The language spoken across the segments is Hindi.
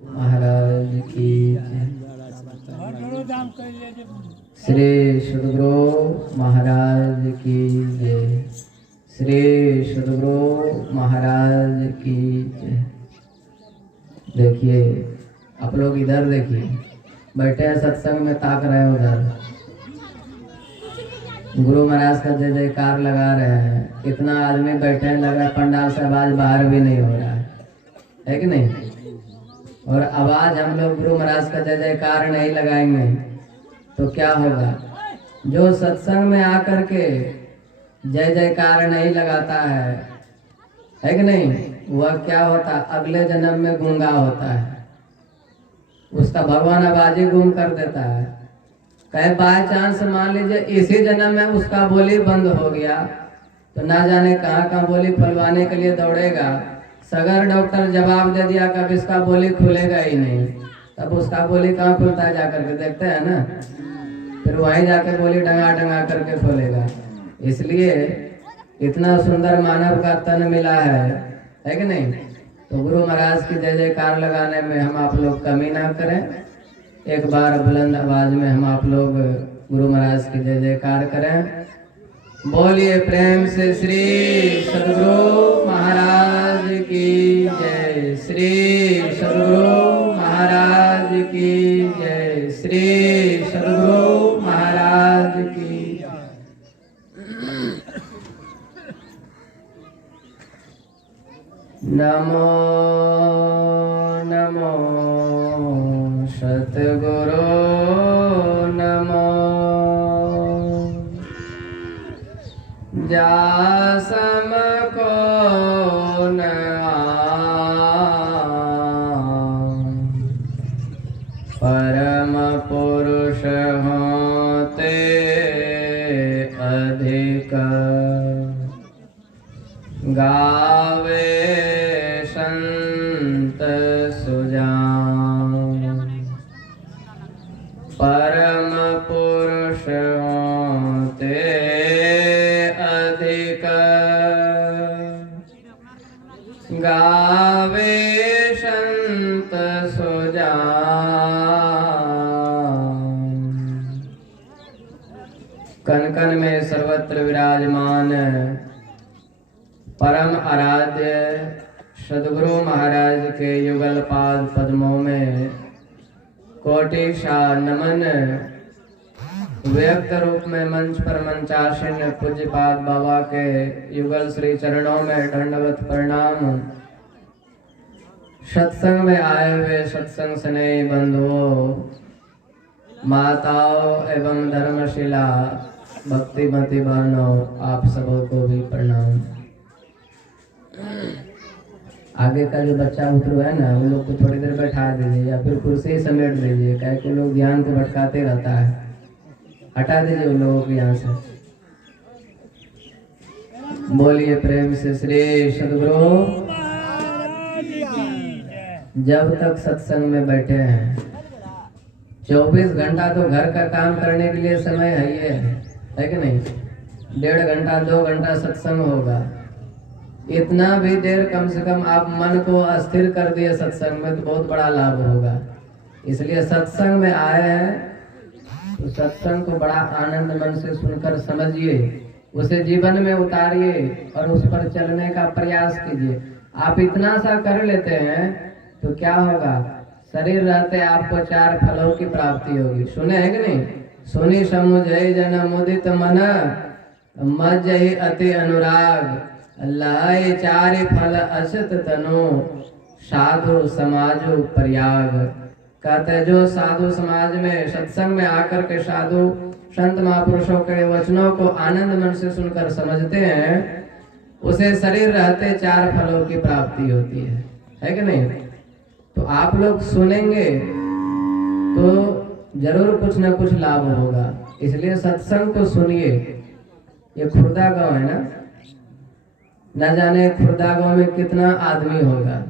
महाराज की श्री सद्गुरु महाराज की जय। श्री सद्गुरु महाराज की जय। देखिए आप लोग इधर देखिए, बैठे हैं सत्संग में, ताक रहे हैं उधर, गुरु महाराज का जय जयकार लगा रहे हैं। कितना आदमी बैठे हैं, लग रहा है पंडाल से आवाज बाहर भी नहीं हो रहा है कि नहीं? और आवाज हम लोग गुरु महाराज का जय जयकार नहीं लगाएंगे तो क्या होगा? जो सत्संग में आकर के जय जयकार नहीं लगाता है कि नहीं, वह क्या होता? अगले जन्म में गूंगा होता है। उसका भगवान आवाज ही गुम कर देता है। कहे बाय चांस मान लीजिए इसी जन्म में उसका बोली बंद हो गया तो ना जाने कहाँ कहाँ बोली फलवाने के लिए दौड़ेगा। सगर डॉक्टर जवाब दे दिया कब इसका बोली खुलेगा ही नहीं, तब उसका बोली कहाँ खुलता है? जाकर के देखते हैं ना, फिर वहीं जाके बोली डंगा डंगा करके खोलेगा। इसलिए इतना सुंदर मानव का तन मिला है कि नहीं? तो गुरु महाराज की जय जयकार लगाने में हम आप लोग कमी ना करें। एक बार बुलंद आवाज में हम आप लोग गुरु महाराज की जय जयकार करें। बोलिए प्रेम से श्री सद्गुरु महाराज की जय। श्री सद्गुरु महाराज की जय। श्री सद्गुरु महाराज की जय। नमो नमो सद्गुरु नमो। जासम को न परम पुरुष होते अधिक। गावे संत सुजान परम पुरुष होते अधिक। गावे संत सुजान कन कन में सर्वत्र विराजमान परम आराध्य सद्गुरु महाराज के युगल पाद पद्मों में कोटि शा नमन। व्यक्त रूप में मंच पर मंचासीन पूज्यपाद बाबा के युगल श्री चरणों में दंडवत प्रणाम। सत्संग में आए हुए सत्संग स्नेही बंधुओं, माताओं एवं धर्मशिला भक्तिमती बहनों, आप सबको भी प्रणाम। आगे का जो बच्चा उतरू है ना, उन लोग को थोड़ी देर बैठा दीजिए या फिर कुर्सी समेट दीजिए, क्या कि लोग ध्यान को भटकाते रहता है। हटा दीजिए उन लोगों को यहाँ से। बोलिए प्रेम से श्री सद्गुरु। जब तक सत्संग में बैठे हैं 24 घंटा तो घर का काम करने के लिए समय है कि नहीं? 1.5 घंटा 2 घंटा सत्संग होगा। इतना भी देर कम से कम आप मन को अस्थिर कर दिए सत्संग में तो बहुत बड़ा लाभ होगा। इसलिए सत्संग में आए हैं तो सत्संग को बड़ा आनंद मन से सुनकर समझिए, उसे जीवन में उतारिए और उस पर चलने का प्रयास कीजिए। आप इतना सा कर लेते हैं तो क्या होगा? शरीर रहते आपको 4 फलों की प्राप्ति होगी। सुने है कि नहीं? सुनी समुझई जन मुदित मन, मज्जहि अति अनुराग, लहै 4 फल असित तनु, साधु समाजो प्रयाग। कहते जो साधु समाज में सत्संग में आकर के साधु संत महापुरुषों के वचनों को आनंद मन से सुनकर समझते हैं, उसे शरीर रहते 4 फलों की प्राप्ति होती है कि नहीं? तो आप लोग सुनेंगे तो जरूर कुछ ना कुछ लाभ होगा। इसलिए सत्संग को सुनिए। ये खुर्दा गांव है ना, न जाने खुर्दा गांव में कितना आदमी होगा,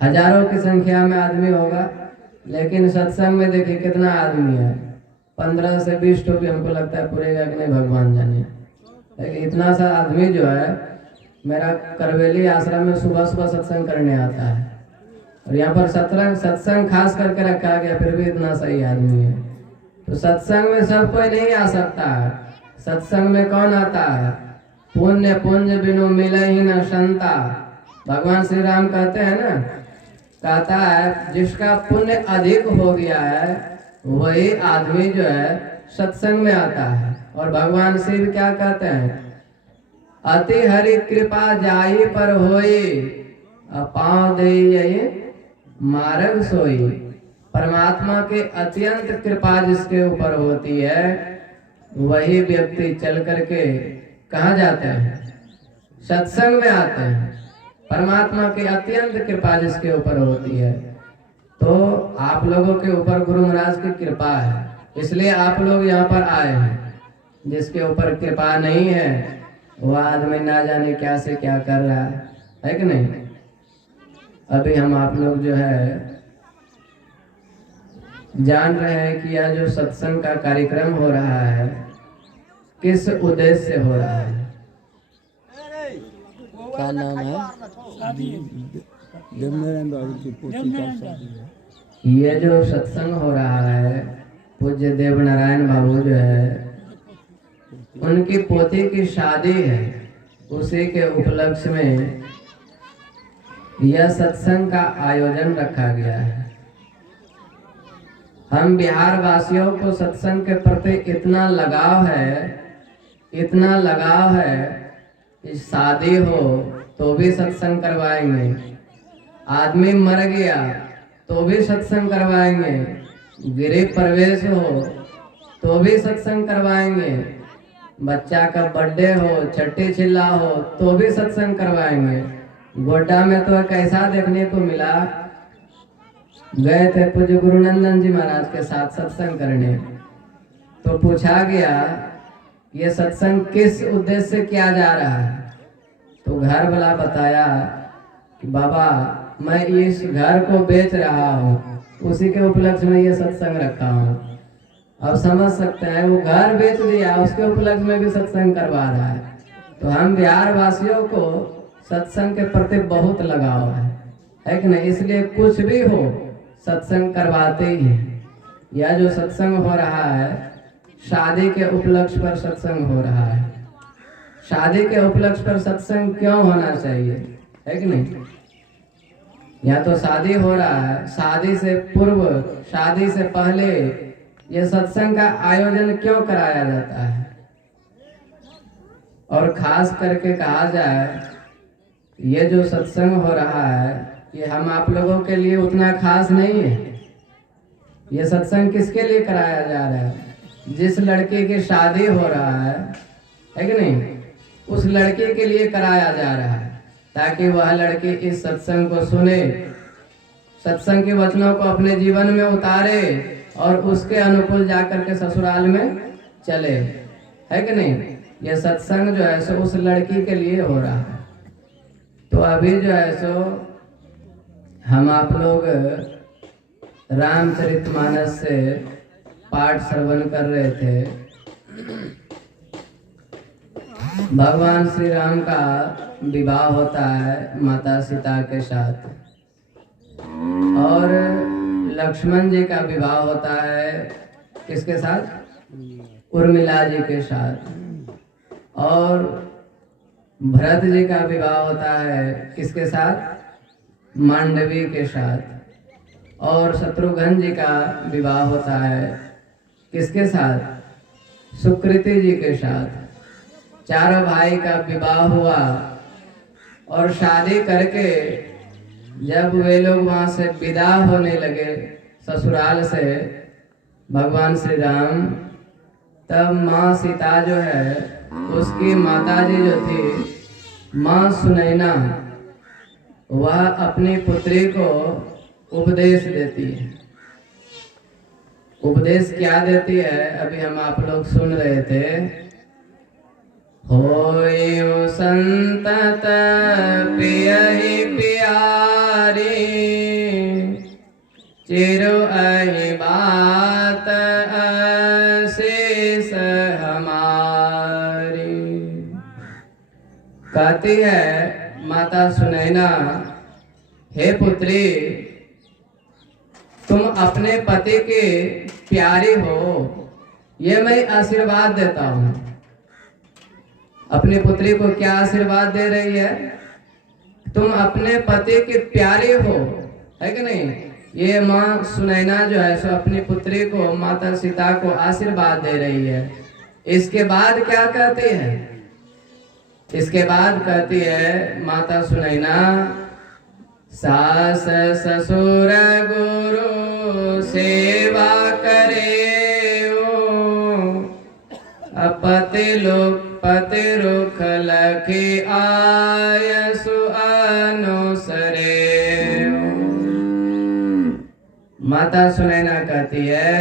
हजारों की संख्या में आदमी होगा, लेकिन सत्संग में देखिए कितना आदमी है। 15 से 20 टोपी हमको लगता है पूरेगा कि नहीं भगवान जाने। लेकिन इतना सा आदमी जो है, मेरा करवेली आश्रम में सुबह सुबह सत्संग करने आता है। और यहाँ पर सत्संग खास करके रखा गया, फिर भी इतना सही आदमी है। तो सत्संग में सब कोई नहीं आ सकता है। सत्संग में कौन आता है? पुण्य पुंज बिनु मिले ही न संता। भगवान श्री राम कहते हैं ना, कहता है जिसका पुण्य अधिक हो गया है वही आदमी जो है सत्संग में आता है। और भगवान शिव क्या कहते हैं? अति हरि कृपा जाई पर होई, पाँव दे मार्ग सोई। परमात्मा के अत्यंत कृपा जिसके ऊपर होती है वही व्यक्ति चल करके कहाँ जाते हैं? सत्संग में आते हैं। परमात्मा की अत्यंत कृपा जिसके ऊपर होती है। तो आप लोगों के ऊपर गुरु महाराज की कृपा है, इसलिए आप लोग यहाँ पर आए हैं। जिसके ऊपर कृपा नहीं है वह आदमी ना जाने क्या से क्या कर रहा है कि नहीं। अभी हम आप लोग जो है जान रहे हैं कि यह जो सत्संग का कार्यक्रम हो रहा है किस उद्देश्य से हो रहा है। क्या नाम है? ये जो सत्संग हो रहा है पूज्य देव नारायण बाबू जो है उनकी पोती की शादी है, उसी के उपलक्ष्य में यह सत्संग का आयोजन रखा गया है। हम बिहार वासियों को सत्संग के प्रति इतना लगाव है कि शादी हो तो भी सत्संग करवाएंगे, आदमी मर गया तो भी सत्संग करवाएंगे, गृह प्रवेश हो तो भी सत्संग करवाएंगे, बच्चा का बर्थडे हो, छठी चिल्ला हो तो भी सत्संग करवाएंगे। गोड्डा में तो कैसा देखने को मिला, गए थे पूज्य गुरुनंदन जी महाराज के साथ सत्संग करने, तो पूछा गया ये सत्संग किस उद्देश्य से किया जा रहा है। तो घर वाला बताया कि बाबा मैं इस घर को बेच रहा हूँ, उसी के उपलक्ष्य में ये सत्संग रखा हूँ। अब समझ सकते हैं वो घर बेच दिया, उसके उपलक्ष्य में भी सत्संग करवा रहा है। तो हम बिहार वासियों को सत्संग के प्रति बहुत लगाव है कि नहीं, इसलिए कुछ भी हो सत्संग करवाते ही हैं। यह जो सत्संग हो रहा है शादी के उपलक्ष्य पर सत्संग हो रहा है। शादी के उपलक्ष्य पर सत्संग क्यों होना चाहिए, है कि नहीं। या तो शादी हो रहा है, शादी से पूर्व, शादी से पहले ये सत्संग का आयोजन क्यों कराया जाता है। और खास करके कहा जाए ये जो सत्संग हो रहा है ये हम आप लोगों के लिए उतना खास नहीं है। ये सत्संग किसके लिए कराया जा रहा है? जिस लड़की की शादी हो रहा है कि नहीं, उस लड़की के लिए कराया जा रहा है, ताकि वह लड़की इस सत्संग को सुने, सत्संग के वचनों को अपने जीवन में उतारे और उसके अनुकूल जाकर के ससुराल में चले, है कि नहीं। यह सत्संग जो है सो उस लड़की के लिए हो रहा है। तो अभी जो है सो हम आप लोग रामचरितमानस से पाठ श्रवण कर रहे थे। भगवान श्री राम का विवाह होता है माता सीता के साथ, और लक्ष्मण जी का विवाह होता है किसके साथ? उर्मिला जी के साथ। और भरत जी का विवाह होता है किसके साथ? मांडवी के साथ। और शत्रुघ्न जी का विवाह होता है किसके साथ? सुकृति जी के साथ। चारों भाई का विवाह हुआ और शादी करके जब वे लोग वहां से विदा होने लगे ससुराल से भगवान श्री राम, तब माँ सीता जो है उसकी माताजी जो थी माँ सुनैना, वह अपनी पुत्री को उपदेश देती है। उपदेश क्या देती है अभी हम आप लोग सुन रहे थे। होय संतत पियहि प्यारी, चिरु अहि बात अशेष हमारी। कहती है माता सुनैना, हे पुत्री तुम अपने पति के प्यारे हो, ये मैं आशीर्वाद देता हूँ। अपनी पुत्री को क्या आशीर्वाद दे रही है? तुम अपने पति के प्यारे हो, है कि नहीं? ये माँ सुनैना जो है सो अपनी पुत्री को, माता सीता को आशीर्वाद दे रही है। इसके बाद क्या कहती है? इसके बाद कहती है माता सुनैना, सास ससुर गुरु सेवा करे पति रुख लखी आयसु अनुसरे। माता सुनैना कहती है,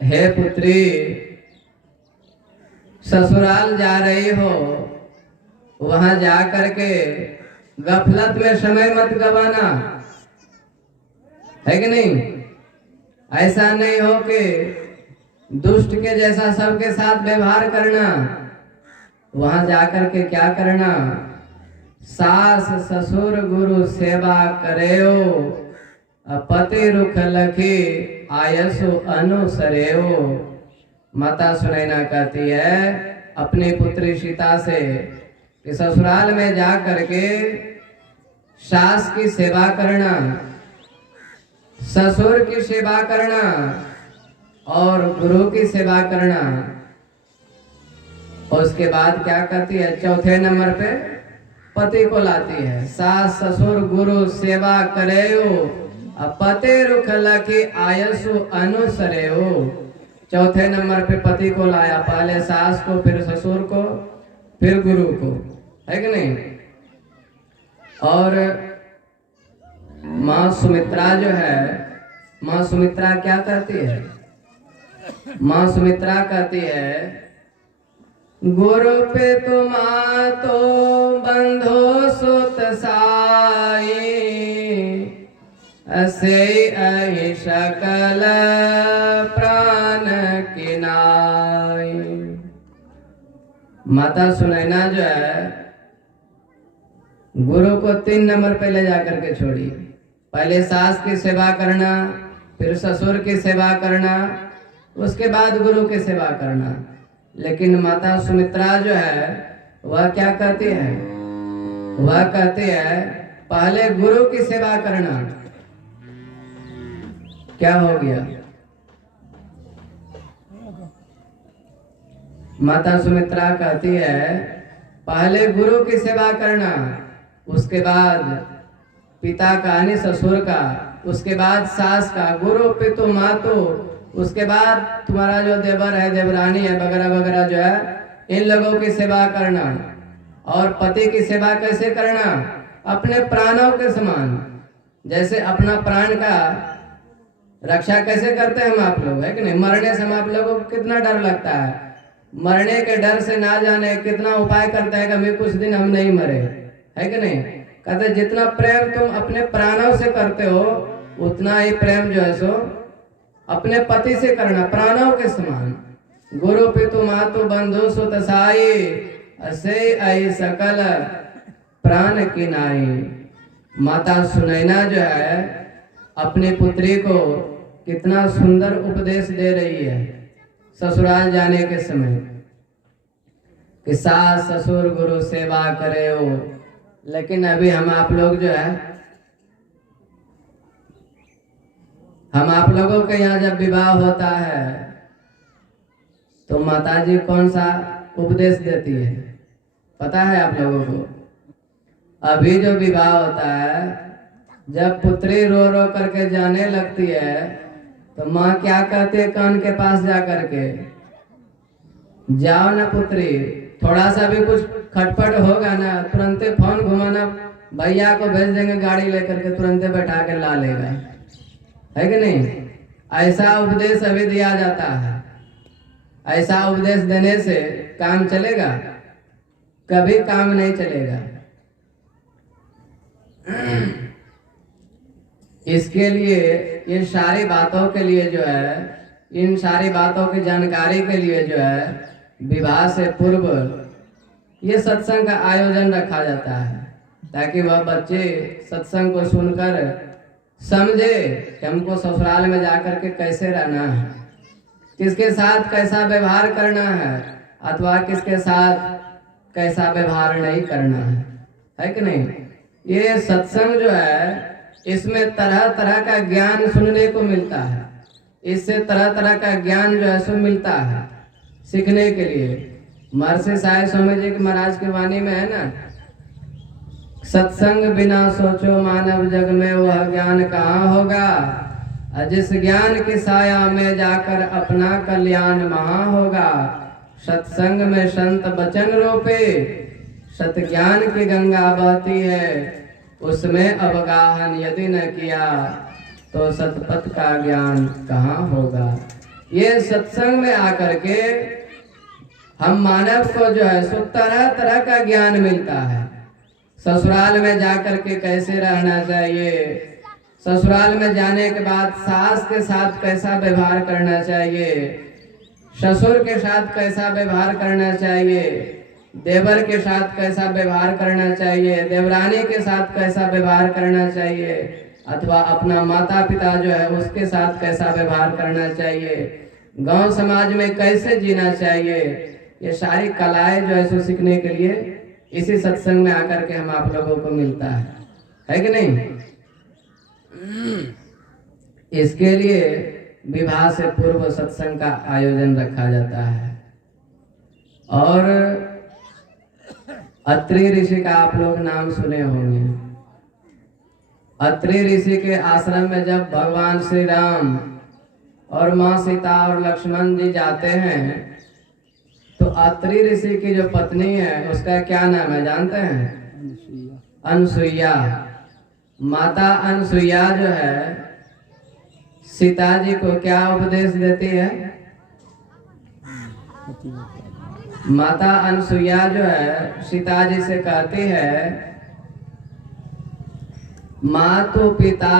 हे पुत्री, ससुराल जा रही हो, वहां जा करके गफलत में समय मत गवाना, है कि नहीं? ऐसा नहीं हो कि दुष्ट के जैसा सबके साथ व्यवहार करना। वहां जाकर के क्या करना? सास ससुर गुरु सेवा करेओ, पति रुख लखी आयसु अनुसरेओ। माता सुनैना कहती है अपनी पुत्री सीता से कि ससुराल में जा करके सास की सेवा करना, ससुर की सेवा करना और गुरु की सेवा करना। और उसके बाद क्या करती है? चौथे नंबर पे पति को लाती है। सास ससुर गुरु सेवा करेओ, पति रुख लखी आयसु अनुसरेओ। चौथे नंबर पे पति को लाया, पहले सास को, फिर ससुर को, फिर गुरु को, है कि नहीं? और माँ सुमित्रा जो है, माँ सुमित्रा क्या करती है? माँ सुमित्रा कहती है, गुरु पे तुम तो बंधो सुत साई, असे अहि सकल प्राण किनाई। माता सुनैना जो है गुरु को 3 नंबर पे ले जाकर के छोड़ी। पहले सास की सेवा करना, फिर ससुर की सेवा करना, उसके बाद गुरु की सेवा करना। लेकिन माता सुमित्रा जो है वह क्या कहती है? वह कहती है पहले गुरु की सेवा करना। क्या हो गया? माता सुमित्रा कहती है पहले गुरु की सेवा करना, उसके बाद पिता का यानी ससुर का, उसके बाद सास का, गुरु पितु मातु, उसके बाद तुम्हारा जो देवर है, देवरानी है, वगैरह वगैरह जो है, इन लोगों की सेवा करना। और पति की सेवा कैसे करना? अपने प्राणों के समान। जैसे अपना प्राण का रक्षा कैसे करते हैं हम आप लोग, है कि नहीं? मरने से हम आप लोगों को कितना डर लगता है। मरने के डर से ना जाने कितना उपाय करते हैं कि हमें कुछ दिन हम नहीं मरे, है कि नहीं? कहते जितना प्रेम तुम अपने प्राणों से करते हो, उतना ही प्रेम जो है सो अपने पति से करना, प्राणों के समान। गुरु पितु मातु बंधु सुत साई, असे आई सकल प्राण की नाई। माता सुनैना जो है अपनी पुत्री को कितना सुंदर उपदेश दे रही है ससुराल जाने के समय कि सास ससुर गुरु सेवा करे हो। लेकिन अभी हम आप लोग जो है, हम आप लोगों के यहाँ जब विवाह होता है तो माताजी कौन सा उपदेश देती है पता है आप लोगों को? अभी जो विवाह होता है, जब पुत्री रो रो करके जाने लगती है तो माँ क्या कहती है कान के पास जा करके, जाओ ना पुत्री, थोड़ा सा भी कुछ खटपट होगा ना, तुरंते फोन घुमाना, भैया को भेज देंगे गाड़ी लेकर के, तुरंते बैठा के ला लेगा, है कि नहीं? ऐसा उपदेश अभी दिया जाता है। ऐसा उपदेश देने से काम चलेगा? कभी काम नहीं चलेगा। इसके लिए ये सारी बातों के लिए जो है, इन सारी बातों की जानकारी के लिए जो है विवाह से पूर्व ये सत्संग का आयोजन रखा जाता है, ताकि वह बच्चे सत्संग को सुनकर समझे कि हमको ससुराल में जाकर के कैसे रहना है, किसके साथ कैसा व्यवहार करना है अथवा किसके साथ कैसा व्यवहार नहीं करना है कि नहीं। ये सत्संग जो है इसमें तरह तरह का ज्ञान सुनने को मिलता है, इससे तरह तरह का ज्ञान जो है सो मिलता है सीखने के लिए। महर्षि साईं स्वामी जी के महाराज की वाणी में है ना, सत्संग बिना सोचो मानव जग में वह ज्ञान कहाँ होगा, जिस ज्ञान की साया में जाकर अपना कल्याण महा होगा। सत्संग में संत बचन रोपे सत ज्ञान की गंगा बहती है, उसमें अवगाहन यदि न किया तो सतपथ का ज्ञान कहाँ होगा। ये सत्संग में आकर के हम मानव को जो है सो तरह तरह का ज्ञान मिलता है। ससुराल में जाकर के कैसे रहना चाहिए, ससुराल में जाने के बाद सास के साथ कैसा व्यवहार करना चाहिए, ससुर के साथ कैसा व्यवहार करना चाहिए, देवर के साथ कैसा व्यवहार करना चाहिए, देवरानी के साथ कैसा व्यवहार करना चाहिए, अथवा अपना माता पिता जो है उसके साथ कैसा व्यवहार करना चाहिए, गांव समाज में कैसे जीना चाहिए। ये सारी कलाएं जो है सो सीखने के लिए इसी सत्संग में आकर के हम आप लोगों को मिलता है कि नहीं। इसके लिए विवाह से पूर्व सत्संग का आयोजन रखा जाता है। और अत्रि ऋषि का आप लोग नाम सुने होंगे। अत्रि ऋषि के आश्रम में जब भगवान श्री राम और माँ सीता और लक्ष्मण जी जाते हैं तो अत्रि ऋषि की जो पत्नी है उसका क्या नाम है जानते हैं? अनसुईया। माता अनसुईया जो है सीता जी को क्या उपदेश देती है? माता अनसुईया जो है सीता जी से कहती है, मातु पिता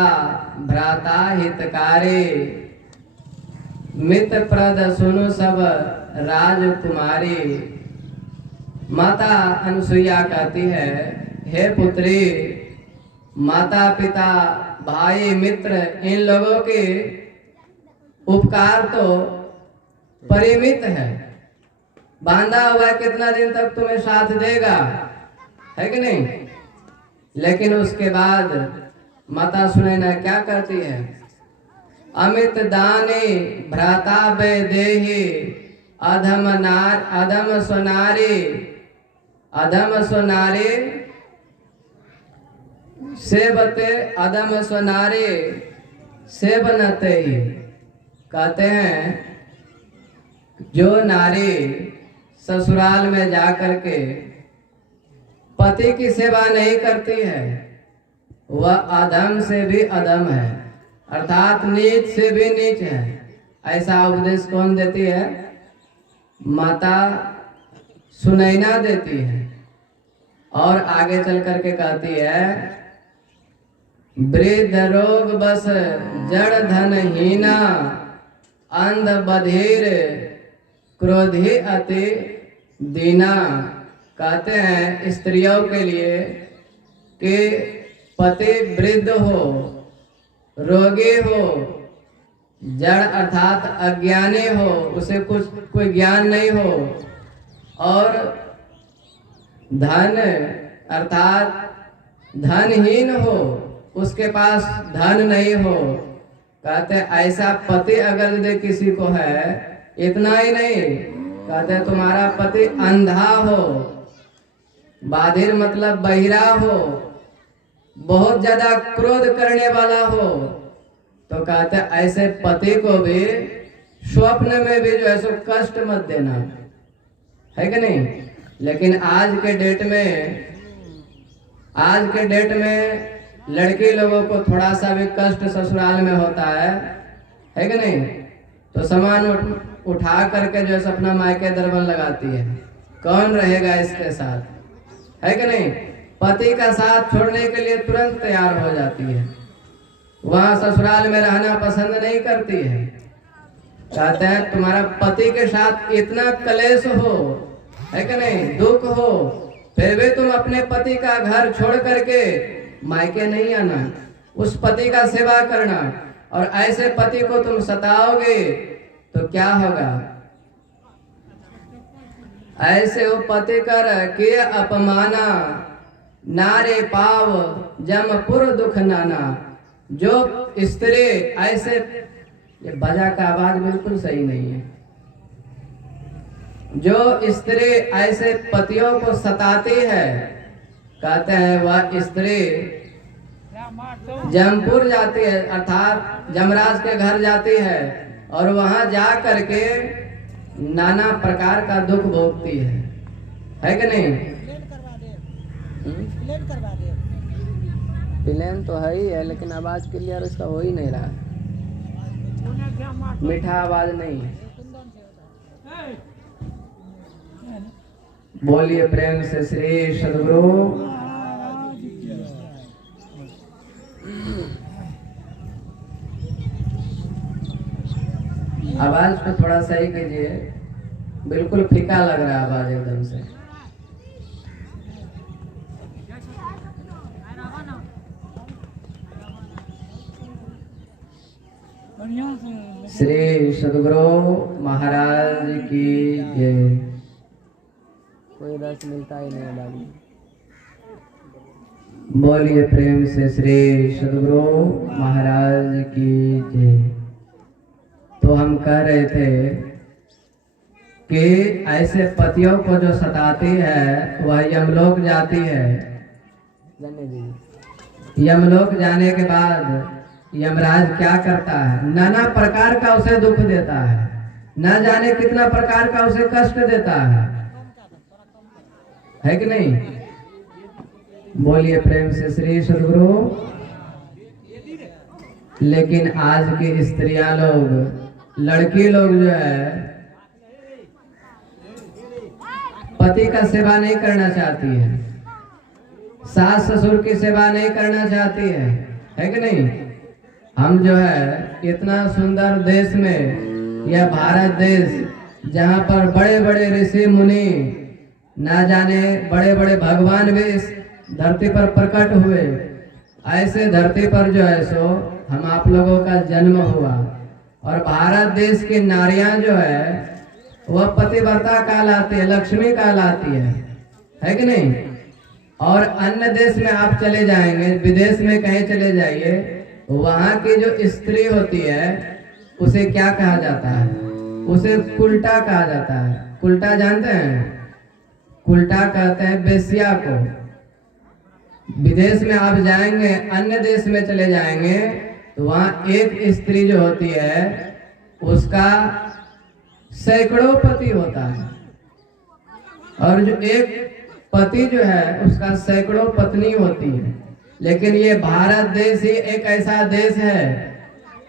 भ्राता हितकारी, मित्र प्रद सुनु सब राजकुमारी। माता अनसुईया कहती है, हे पुत्री, माता पिता भाई मित्र इन लोगों के उपकार तो परिमित है, बांधा हुआ कितना दिन तक तुम्हें साथ देगा, है कि नहीं। लेकिन उसके बाद माता सुनैना क्या करती है, अमित दाने भ्राता बे देहि अधम सोनारे सेबते अधम सोनारे सेबनते ही। कहते हैं जो नारी ससुराल में जाकर के पति की सेवा नहीं करती है वह अधम से भी अधम है, अर्थात नीच से भी नीच है। ऐसा उपदेश कौन देती है? माता सुनैना देती है। और आगे चल करके कहती है, वृद्ध रोग बस जड़ धन हीना, अंध बधिर क्रोधी अति दीना। कहते हैं स्त्रियों के लिए कि पति वृद्ध हो, रोगी हो, जड़ अर्थात अज्ञानी हो, उसे कोई ज्ञान नहीं हो, और धन अर्थात धनहीन हो, उसके पास धन नहीं हो। कहते ऐसा पति अगर यदि किसी को है, इतना ही नहीं, कहते तुम्हारा पति अंधा हो, बाधिर मतलब बहिरा हो, बहुत ज्यादा क्रोध करने वाला हो, तो कहते ऐसे पति को भी स्वप्न में भी जो है सो कष्ट मत देना, है कि नहीं। लेकिन आज के डेट में लड़की लोगों को थोड़ा सा भी कष्ट ससुराल में होता है कि नहीं, तो सामान उठा करके जो है अपना मायके दरबार लगाती है, कौन रहेगा इसके साथ, है कि नहीं। पति का साथ छोड़ने के लिए तुरंत तैयार हो जाती है, वहां ससुराल में रहना पसंद नहीं करती है। कहते हैं तुम्हारा पति के साथ इतना कलेश हो, है कि नहीं, दुख हो, फिर भी तुम अपने पति का घर छोड़ करके मायके नहीं आना, उस पति का सेवा करना। और ऐसे पति को तुम सताओगे तो क्या होगा? ऐसे वो पति कर के अपमाना, नारे पाव जमपुर दुख नाना। जो स्त्री ऐसे, ये बजा का आवाज बिल्कुल सही नहीं है। जो स्त्री ऐसे पतियों को सताती है, कहते हैं वह स्त्री जमपुर जाती है, अर्थात जमराज के घर जाती है और वहां जा करके नाना प्रकार का दुख भोगती है कि नहीं? प्लेन तो है ही है, लेकिन आवाज क्लियर इसका हो ही नहीं रहा, मीठा आवाज नहीं है। बोलिए प्रेम से श्री सद्गुरु। आवाज को थोड़ा सही कीजिए, बिल्कुल फीका लग रहा है आवाज एकदम से। श्री सद्गुरु महाराज की जय। कोई रस मिलता ही नहीं बाबू। बोलिए प्रेम से श्री सद्गुरु महाराज की जय। तो हम कह रहे थे कि ऐसे पतियों को जो सताती है वह यमलोक जाती है। यमलोक जाने के बाद यमराज क्या करता है? नाना प्रकार का उसे दुख देता है, न जाने कितना प्रकार का उसे कष्ट देता है कि नहीं? बोलिए प्रेम से श्री सद्गुरु। लेकिन आज की स्त्रियां लोग, लड़की लोग जो है पति का सेवा नहीं करना चाहती है, सास ससुर की सेवा नहीं करना चाहती है कि नहीं? हम जो है इतना सुंदर देश में, यह भारत देश जहाँ पर बड़े बड़े ऋषि मुनि, ना जाने बड़े बड़े भगवान भी इस धरती पर प्रकट हुए, ऐसे धरती पर जो है सो हम आप लोगों का जन्म हुआ। और भारत देश की नारियां जो है वह पतिव्रता कहलाती है, लक्ष्मी कहलाती है कि नहीं? और अन्य देश में आप चले जाएंगे, विदेश में कहीं चले जाइए, वहां की जो स्त्री होती है उसे क्या कहा जाता है? उसे कुल्टा कहा जाता है। कुल्टा जानते हैं? कुल्टा कहते हैं बेश्या को। विदेश में आप जाएंगे, अन्य देश में चले जाएंगे, तो वहां एक स्त्री जो होती है उसका सैकड़ों पति होता है, और जो एक पति जो है उसका सैकड़ों पत्नी होती है। लेकिन ये भारत देश ही एक ऐसा देश है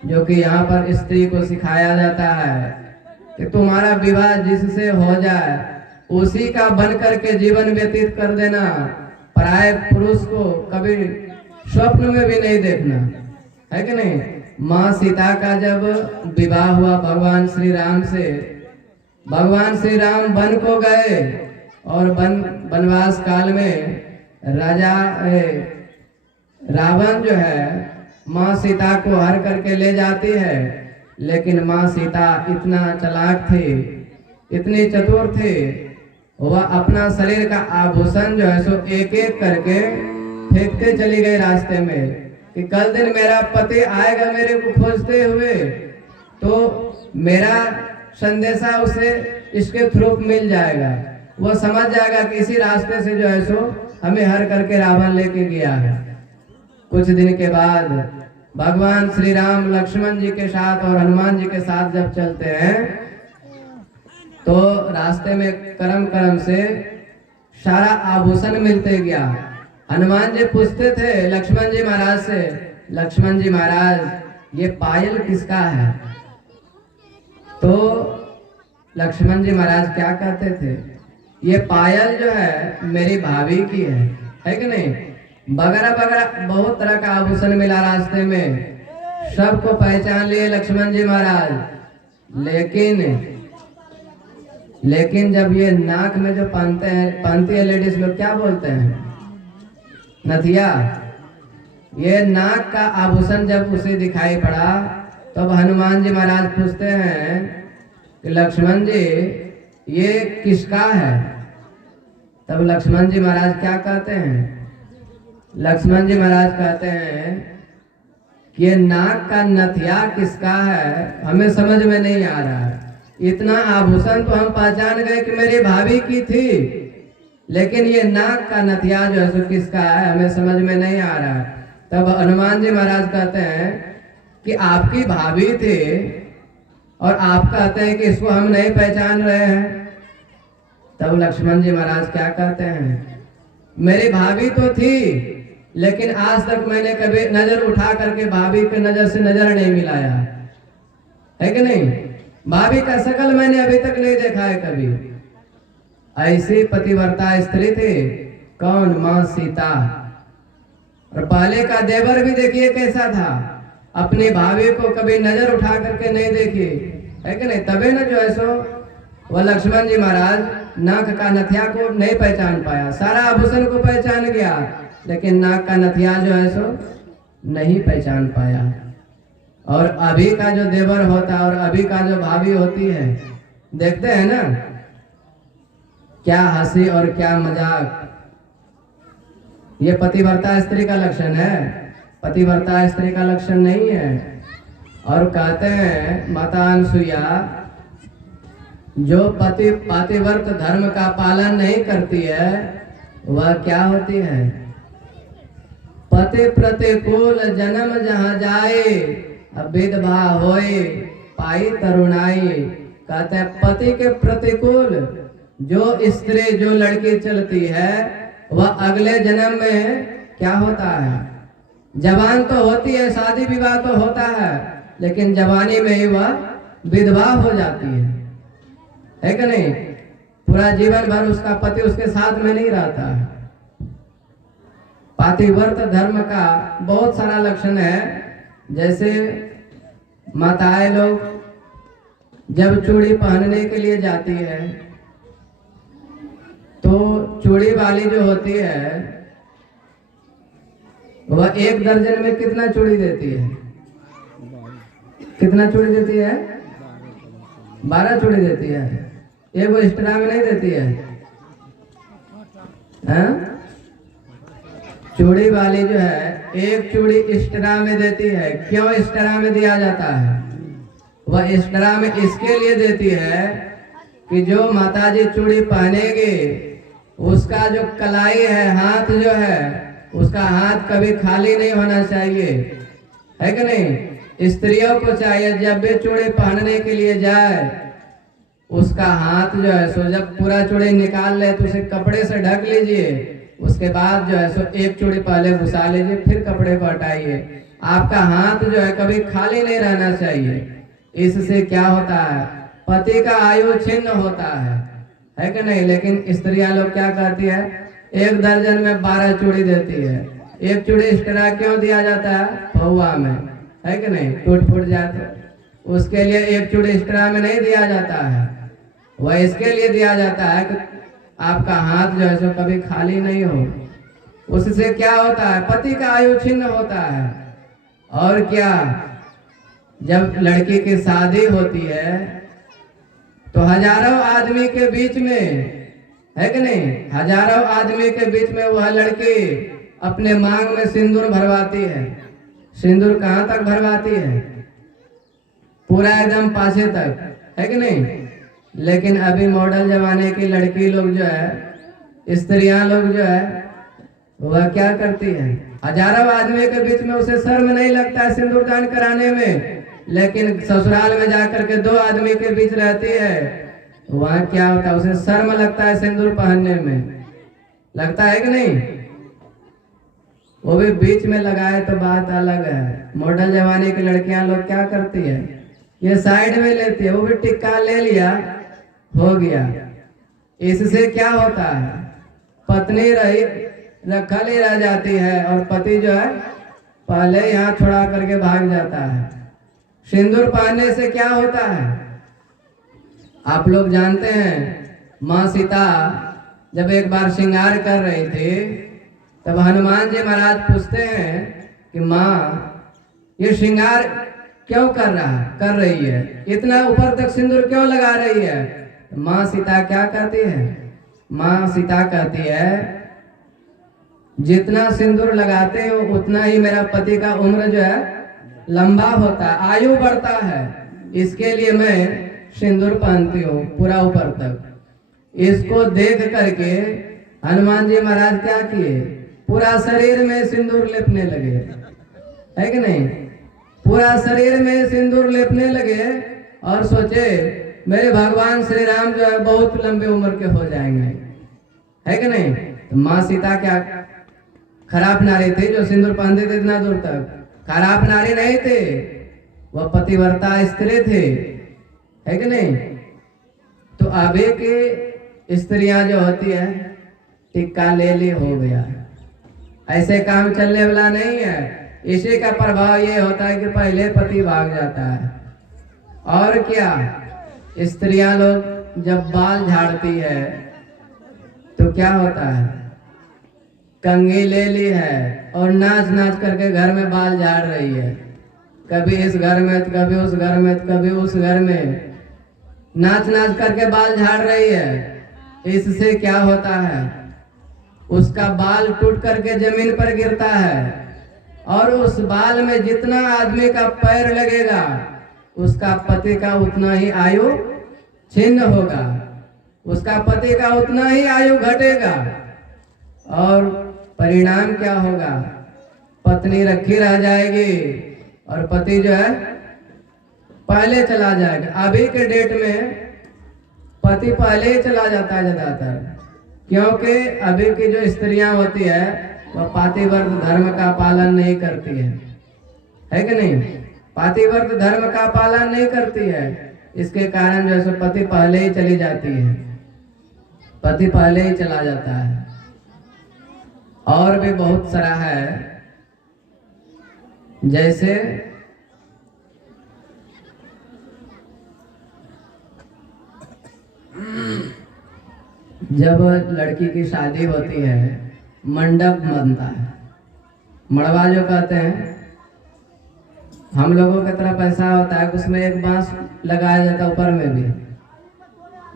जो कि यहाँ पर स्त्री को सिखाया जाता है कि तुम्हारा विवाह जिससे हो जाए उसी का बन करके जीवन व्यतीत कर देना, पराये पुरुष को कभी स्वप्न में भी नहीं देखना, है कि नहीं? माँ सीता का जब विवाह हुआ भगवान श्री राम से, भगवान श्री राम वन को गए और वनवास काल में राजा रावण जो है माँ सीता को हर करके ले जाती है। लेकिन माँ सीता इतना चालाक थी, इतनी चतुर थी, वह अपना शरीर का आभूषण जो है सो एक एक करके फेंकते चली गई रास्ते में कि कल दिन मेरा पति आएगा मेरे को खोजते हुए तो मेरा संदेशा उसे इसके थ्रू मिल जाएगा, वो समझ जाएगा कि इसी रास्ते से जो है सो हमें हर करके रावण लेके गया है। कुछ दिन के बाद भगवान श्री राम लक्ष्मण जी के साथ और हनुमान जी के साथ जब चलते हैं तो रास्ते में कर्म कर्म से सारा आभूषण मिलते गया। हनुमान जी पूछते थे लक्ष्मण जी महाराज से, लक्ष्मण जी महाराज ये पायल किसका है? तो लक्ष्मण जी महाराज क्या कहते थे, ये पायल जो है मेरी भाभी की है कि नहीं? वगैरह वगैरह बहुत तरह का आभूषण मिला रास्ते में, सबको पहचान लिए लक्ष्मण जी महाराज। लेकिन जब ये नाक में जो पहनती है लेडीज लोग, क्या बोलते हैं? नथिया। ये नाक का आभूषण जब उसे दिखाई पड़ा तब हनुमान जी महाराज पूछते हैं कि लक्ष्मण जी ये किसका है? तब लक्ष्मण जी महाराज क्या कहते हैं? लक्ष्मण जी महाराज कहते हैं कि ये नाक का नथिया किसका है, हमें समझ में नहीं आ रहा है। इतना आभूषण तो हम पहचान गए कि मेरी भाभी की थी, लेकिन ये नाक का नथिया जो है सो किसका है हमें समझ में नहीं आ रहा है। तब हनुमान जी महाराज कहते हैं कि आपकी भाभी थे और आप कहते हैं कि इसको हम नहीं पहचान रहे हैं। तब लक्ष्मण जी महाराज क्या कहते हैं? मेरी भाभी तो थी, लेकिन आज तक मैंने कभी नजर उठा करके भाभी के नजर से नजर नहीं मिलाया है कि नहीं। भाभी का शकल मैंने अभी तक नहीं देखा है कभी। ऐसी पतिव्रता स्त्री थी कौन? मां सीता। और पहले का देवर भी देखिए कैसा था, अपनी भाभी को कभी नजर उठा करके नहीं देखी है कि नहीं। तबे न जो है सो वह लक्ष्मण जी महाराज नाक का नथिया को नहीं पहचान पाया। सारा आभूषण को पहचान गया, लेकिन नाक का नथिया जो है सो नहीं पहचान पाया। और अभी का जो देवर होता है और अभी का जो भाभी होती है, देखते हैं ना क्या हंसी और क्या मजाक। ये पतिव्रता स्त्री का लक्षण है, पतिव्रता स्त्री का लक्षण नहीं है। और कहते हैं माता अनसुईया, जो पतिव्रत धर्म का पालन नहीं करती है वह क्या होती है? पति प्रतिकूल जन्म जहाँ जाए, अब विधवा होए पाई तरुणाई। कहते हैं पति के प्रतिकूल जो स्त्री जो लड़की चलती है वह अगले जन्म में क्या होता है? जवान तो होती है, शादी विवाह तो होता है, लेकिन जवानी में ही वह विधवा हो जाती है कि नहीं। पूरा जीवन भर उसका पति उसके साथ में नहीं रहता है। पतिव्रत धर्म का बहुत सारा लक्षण है। जैसे माताएं लोग जब चूड़ी पहनने के लिए जाती है तो चूड़ी वाली जो होती है वह 1 दर्जन में कितना चूड़ी देती है? कितना चूड़ी देती है? 12 चूड़ी देती है। एगो एक्स्ट्रा में नहीं देती है, हाँ? चूड़ी वाली जो है 1 चूड़ी एक्स्ट्रा में देती है। क्यों एक्स्ट्रा में दिया जाता है? वह एक्स्ट्रा में इसके लिए देती है कि जो माताजी चूड़ी पहनेगी उसका जो कलाई है, हाथ जो है, उसका हाथ कभी खाली नहीं होना चाहिए, है कि नहीं। स्त्रियों को चाहिए जब भी चूड़ी पहनने के लिए जाए उसका हाथ जो है सो जब पूरा चूड़ी निकाल ले तो उसे कपड़े से ढक लीजिए, उसके बाद जो है सो 1 चूड़ी पहले घुसा लीजिए, फिर कपड़े को हटाइए। आपका हाथ जो है कभी खाली नहीं रहना चाहिए। इससे क्या होता है? पति का आयु छिन्न होता है कि नहीं। लेकिन स्त्रियां लोग क्या करती है? 1 दर्जन में 12 चूड़ी देती है। 1 चूड़ी एक्स्ट्रा क्यों दिया जाता है? फहुआ में, है कि नहीं, टूट फूट जाते, उसके लिए 1 चूड़ी एक्स्ट्रा में नहीं दिया जाता है। वह इसके लिए दिया जाता है कि आपका हाथ जो है सो कभी खाली नहीं हो। उससे क्या होता है? पति का आयु छिन्न होता है। और क्या, जब लड़की की शादी होती है तो हजारों आदमी के बीच में, है कि नहीं, हजारों आदमी के बीच में वह लड़की अपने मांग में सिंदूर भरवाती है। सिंदूर कहाँ तक भरवाती है? पूरा एकदम पाछे तक, है कि नहीं। लेकिन अभी मॉडल जमाने की लड़की लोग जो है, स्त्रियां लोग जो है, वह क्या करती है? हजारों आदमी के बीच में उसे शर्म नहीं लगता है सिंदूर दान कराने में, लेकिन ससुराल में जाकर के 2 आदमी के बीच रहती है, वहां क्या होता है? उसे शर्म लगता है सिंदूर पहनने में, लगता है कि नहीं। वो भी बीच में लगाए तो बात अलग है। मॉडल जमाने की लड़कियां लोग क्या करती है? ये साइड में लेती है, वो भी टिक्का ले लिया, हो गया। इससे क्या होता है? पत्नी रखल ही रह जाती है और पति जो है पहले यहाँ छुड़ा करके भाग जाता है। सिंदूर पहनने से क्या होता है? आप लोग जानते हैं, माँ सीता जब एक बार श्रृंगार कर रही थी तब हनुमान जी महाराज पूछते हैं कि माँ ये श्रृंगार क्यों कर रही है, इतना ऊपर तक सिंदूर क्यों लगा रही है। माँ सीता क्या कहती है, माँ सीता कहती है जितना सिंदूर लगाते हो उतना ही मेरा पति का उम्र जो है लंबा होता है, आयु बढ़ता है, इसके लिए मैं सिंदूर पहनती हूँ पूरा ऊपर तक। इसको देख करके हनुमान जी महाराज क्या किए, पूरा शरीर में सिंदूर लेपने लगे, है कि नहीं, पूरा शरीर में सिंदूर लेपने लगे और सोचे मेरे भगवान श्री राम जो है बहुत लंबे उम्र के हो जाएंगे, है कि नहीं। तो माँ सीता क्या खराब नारी थी जो सिंदूर पहनते थे इतना दूर तक, खराब नारी नहीं थे, वह पतिव्रता स्त्री थे, है कि नहीं। तो अभी की स्त्रियां जो होती है टिक्का ले ली हो गया, ऐसे काम चलने वाला नहीं है। इसी का प्रभाव ये होता है कि पहले पति भाग जाता है। और क्या, स्त्रियां लोग जब बाल झाड़ती है तो क्या होता है, कंघी ले ली है और नाच नाच करके घर में बाल झाड़ रही है, कभी इस घर में तो कभी उस घर में तो कभी उस घर में, नाच नाच करके बाल झाड़ रही है। इससे क्या होता है, उसका बाल टूट करके जमीन पर गिरता है और उस बाल में जितना आदमी का पैर लगेगा उसका पति का उतना ही आयु छिन्न होगा, उसका पति का उतना ही आयु घटेगा। और परिणाम क्या होगा, पत्नी रखी रह जाएगी और पति जो है पहले चला जाएगा। अभी के डेट में पति पहले ही चला जाता है ज्यादातर, क्योंकि अभी की जो स्त्रियां होती है वह पातिव्रत धर्म का पालन नहीं करती है कि नहीं, पातिव्रत धर्म का पालन नहीं करती है। इसके कारण जो है पति पहले ही चली जाती है, पति पहले ही चला जाता है। और भी बहुत सारा है, जैसे जब लड़की की शादी होती है मंडप बनता है, मड़वा जो कहते हैं, हम लोगों की तरफ ऐसा होता है उसमें एक बांस लगाया जाता है ऊपर में भी।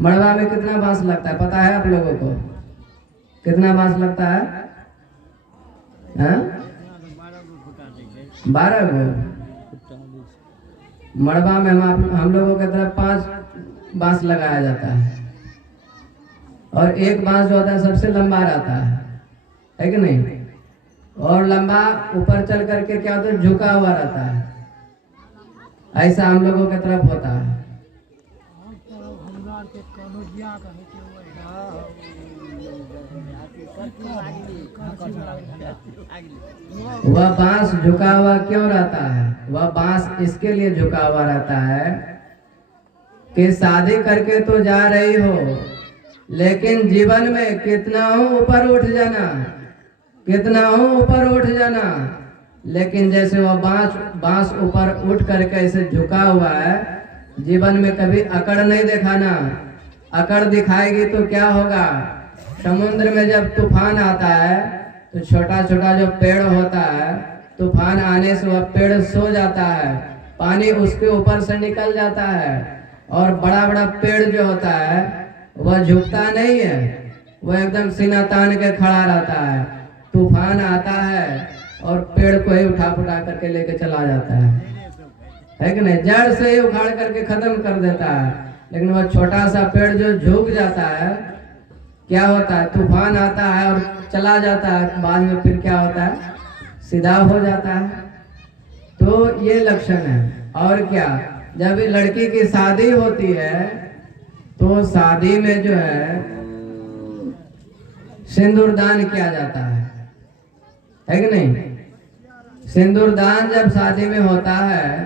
मड़वा में कितना बांस लगता है पता है आप लोगों को, कितना बांस लगता है? 12 गो। मड़वा में हम लोगों की तरफ 5 बांस लगाया जाता है और एक बांस जो होता है सबसे लंबा रहता है कि नहीं, और लंबा ऊपर चल करके क्या होता है झुका हुआ रहता है, ऐसा हम लोगों की तरफ होता है। वह बांस झुका हुआ क्यों रहता है, वह बांस इसके लिए झुका हुआ रहता है कि शादी करके तो जा रही हो लेकिन जीवन में कितना हो ऊपर उठ जाना, कितना हो ऊपर उठ जाना, लेकिन जैसे वह बांस ऊपर उठ करके ऐसे झुका हुआ है, जीवन में कभी अकड़ नहीं दिखाना। अकड़ दिखाएगी तो क्या होगा, समुद्र में जब तूफान आता है तो छोटा छोटा जो पेड़ होता है, तूफान आने से वह पेड़ सो जाता है, पानी उसके ऊपर से निकल जाता है, और बड़ा बड़ा पेड़ जो होता है वह झुकता नहीं है, वह एकदम सीना तान के खड़ा रहता है। तूफान आता है और पेड़ को ही उठा पुठा करके लेके चला जाता है कि नहीं, जड़ से ही उखाड़ करके खत्म कर देता है। लेकिन वह छोटा सा पेड़ जो झुक जाता है, क्या होता है, तूफान आता है और चला जाता है, बाद में फिर क्या होता है, सीधा हो जाता है। तो ये लक्षण है। और क्या, जब लड़की की शादी होती है तो शादी में जो है सिंदूर दान किया जाता है कि नहीं। सिंदूर दान जब शादी में होता है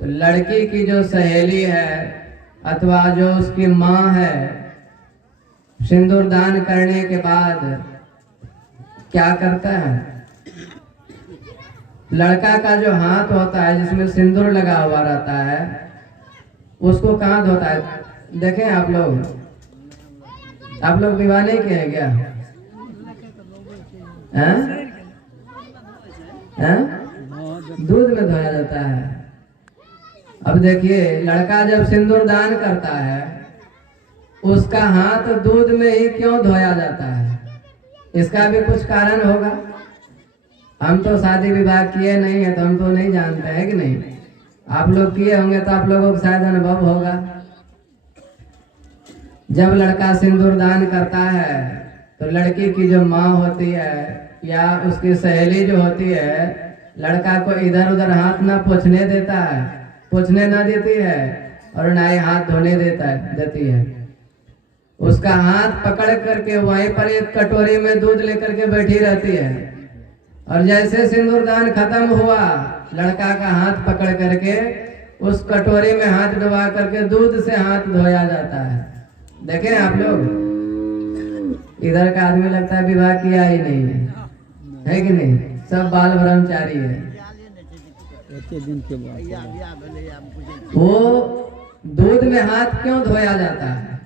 तो लड़की की जो सहेली है अथवा जो उसकी माँ है, सिंदूर दान करने के बाद क्या करता है, लड़का का जो हाथ होता है जिसमें सिंदूर लगा हुआ रहता है उसको कहाँ धोता है। देखें आप लोग विवाह नहीं किए हैं क्या? दूध में धोया जाता है। अब देखिए, लड़का जब सिंदूर दान करता है उसका हाथ दूध में ही क्यों धोया जाता है? इसका भी कुछ कारण होगा। हम तो शादी विवाह किए नहीं है तो हम तो नहीं जानते हैं कि नहीं। आप लोग किए होंगे तो आप लोगों को शायद अनुभव होगा। जब लड़का सिंदूर दान करता है तो लड़की की जो माँ होती है या उसकी सहेली जो होती है, लड़का को इधर उधर हाथ ना पोंछने देता है, पोंछने ना देती है और ना ही हाथ धोने देती है। उसका हाथ पकड़ करके वहीं पर एक कटोरी में दूध लेकर के बैठी रहती है और जैसे सिंदूर दान खत्म हुआ, लड़का का हाथ पकड़ करके उस कटोरी में हाथ डुबा करके दूध से हाथ धोया जाता है। देखें आप लोग, इधर का आदमी लगता है विवाह किया ही नहीं है कि नहीं? सब बाल ब्रह्मचारी है। वो दूध में हाथ क्यों धोया जाता है?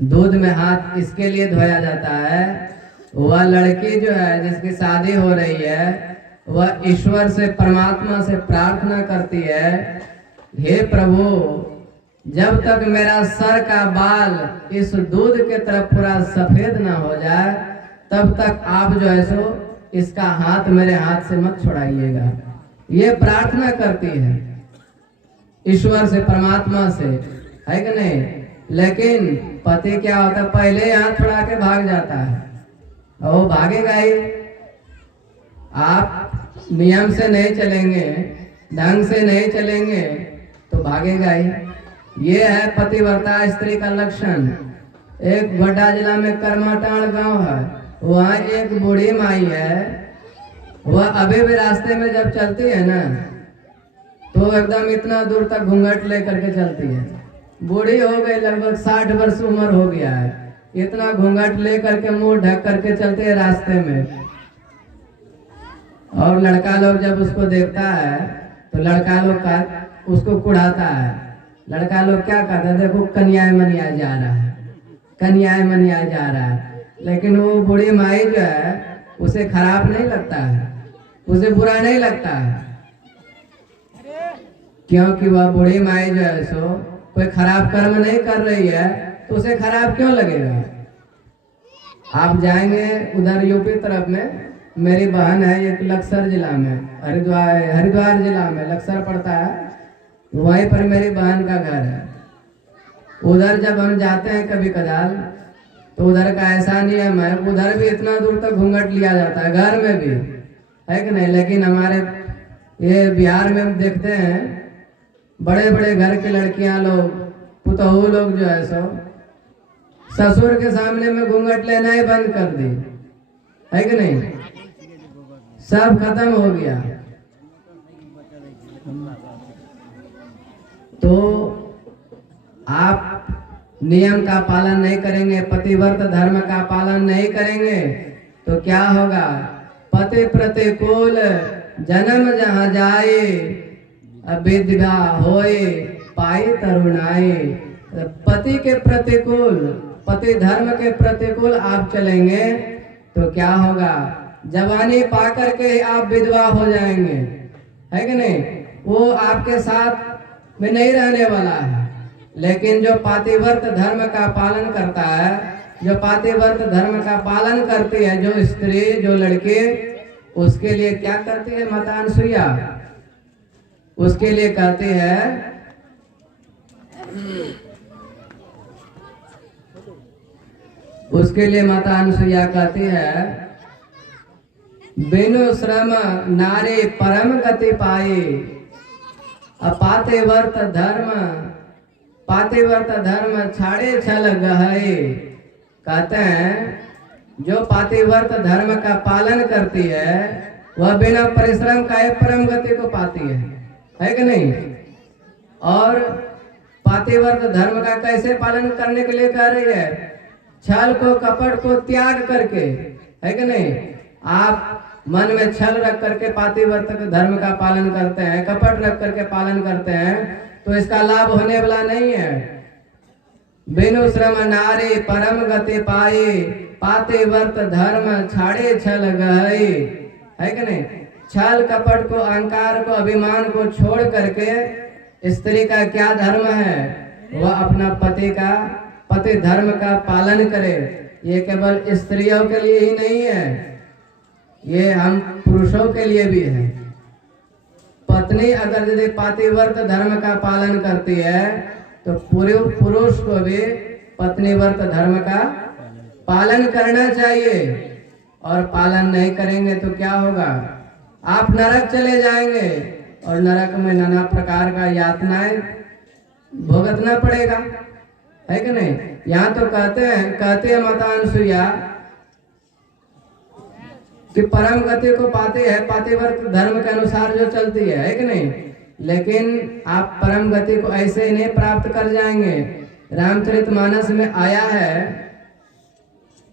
दूध में हाथ इसके लिए धोया जाता है, वह लड़की जो है जिसकी शादी हो रही है वह ईश्वर से, परमात्मा से प्रार्थना करती है, हे प्रभु, जब तक मेरा सर का बाल इस दूध के तरफ पूरा सफेद ना हो जाए तब तक आप जो है सो इसका हाथ मेरे हाथ से मत छुड़ाइएगा। ये प्रार्थना करती है ईश्वर से, परमात्मा से, है कि नहीं? लेकिन पति क्या होता है, पहले हाथ छुड़ा के भाग जाता है और वो भागेगा ही। आप नियम से नहीं चलेंगे, ढंग से नहीं चलेंगे तो भागेगा ही। ये है पतिव्रता स्त्री का लक्षण। एक गोड्डा जिला में करमाटाण गांव है, वहाँ एक बूढ़ी माई है। वह अभी भी रास्ते में जब चलती है ना तो एकदम इतना दूर तक घूंघट लेकर के चलती है। बूढ़ी हो गई, लगभग 60 वर्ष उम्र हो गया है, इतना घूंघट लेकर के मुंह ढक करके चलते हैं रास्ते में। और लड़का लोग जब उसको देखता है तो लड़का लोग का उसको कुढ़ाता है। लड़का लोग क्या कहता है, देखो कन्याए मनिया जा रहा है, कन्याए मनिया जा रहा है। लेकिन वो बूढ़ी माई जो है उसे खराब नहीं लगता है, उसे बुरा नहीं लगता है, क्योंकि वह बूढ़ी माई जो है सो कोई खराब कर्म नहीं कर रही है तो उसे खराब क्यों लगेगा? आप जाएंगे उधर यूपी तरफ में, मेरी बहन है एक लक्सर जिला में, हरिद्वार जिला में लक्सर पड़ता है, वहीं पर मेरी बहन का घर है। उधर जब हम जाते हैं कभी कदाल तो उधर का ऐसा नियम है, उधर भी इतना दूर तक घूंघट लिया जाता है, घर में भी, है कि नहीं? लेकिन हमारे ये बिहार में हम देखते हैं बड़े बड़े घर की लड़कियां लोग, पुतहू लोग जो है सो ससुर के सामने में घूंघट लेना ही बंद कर दी, है कि नहीं? सब खत्म हो गया। तो आप नियम का पालन नहीं करेंगे, पतिव्रत धर्म का पालन नहीं करेंगे तो क्या होगा? पति प्रतिकूल जन्म जहाँ जाए, अविद्या होए पाई तरुणाई। पति के प्रतिकूल, पति धर्म के प्रतिकूल आप चलेंगे तो क्या होगा? जवानी पा करके आप विधवा हो जाएंगे, है कि नहीं? वो आपके साथ में नहीं रहने वाला है। लेकिन जो पातिव्रत धर्म का पालन करता है, जो पातिव्रत धर्म का पालन करती है जो स्त्री, जो लड़की, उसके लिए क्या करती है माता अनसुईया? उसके लिए कहती है, उसके लिए माता अनसुईया कहती है, बिनु श्रम नारी परम गति पाई, अपातिव्रत धर्म, पातिव्रत धर्म छाड़े छल गहई। कहते हैं जो पातिव्रत धर्म का पालन करती है वह बिना परिश्रम का परम गति को पाती है कि नहीं? और पातिव्रत धर्म का कैसे पालन करने के लिए कह रही है? छल को, कपट को त्याग करके, है कि नहीं? आप मन में छल रख करके पातिव्रत धर्म का पालन करते हैं, कपट रख करके पालन करते हैं तो इसका लाभ होने वाला नहीं है। बिनु श्रम नारी परम गति पाई, पातिव्रत धर्म छाड़े छल गहई, है कि नहीं? छल कपट को, अहंकार को, अभिमान को छोड़ करके स्त्री का क्या धर्म है, वह अपना पति धर्म का पालन करे। ये केवल स्त्रियों के लिए ही नहीं है, ये हम पुरुषों के लिए भी है। पत्नी अगर यदि पातिव्रत धर्म का पालन करती है तो पुरुष को भी पत्नीव्रत धर्म का पालन करना चाहिए। और पालन नहीं करेंगे तो क्या होगा, आप नरक चले जाएंगे और नरक में नाना प्रकार का यातनाएं भुगतना पड़ेगा, है कि नहीं। यहाँ तो कहते हैं माता अनसुईया कि परम गति को पाते हैं पातिव्रत धर्म के अनुसार जो चलती है कि नहीं। लेकिन आप परम गति को ऐसे ही नहीं प्राप्त कर जाएंगे। रामचरितमानस में आया है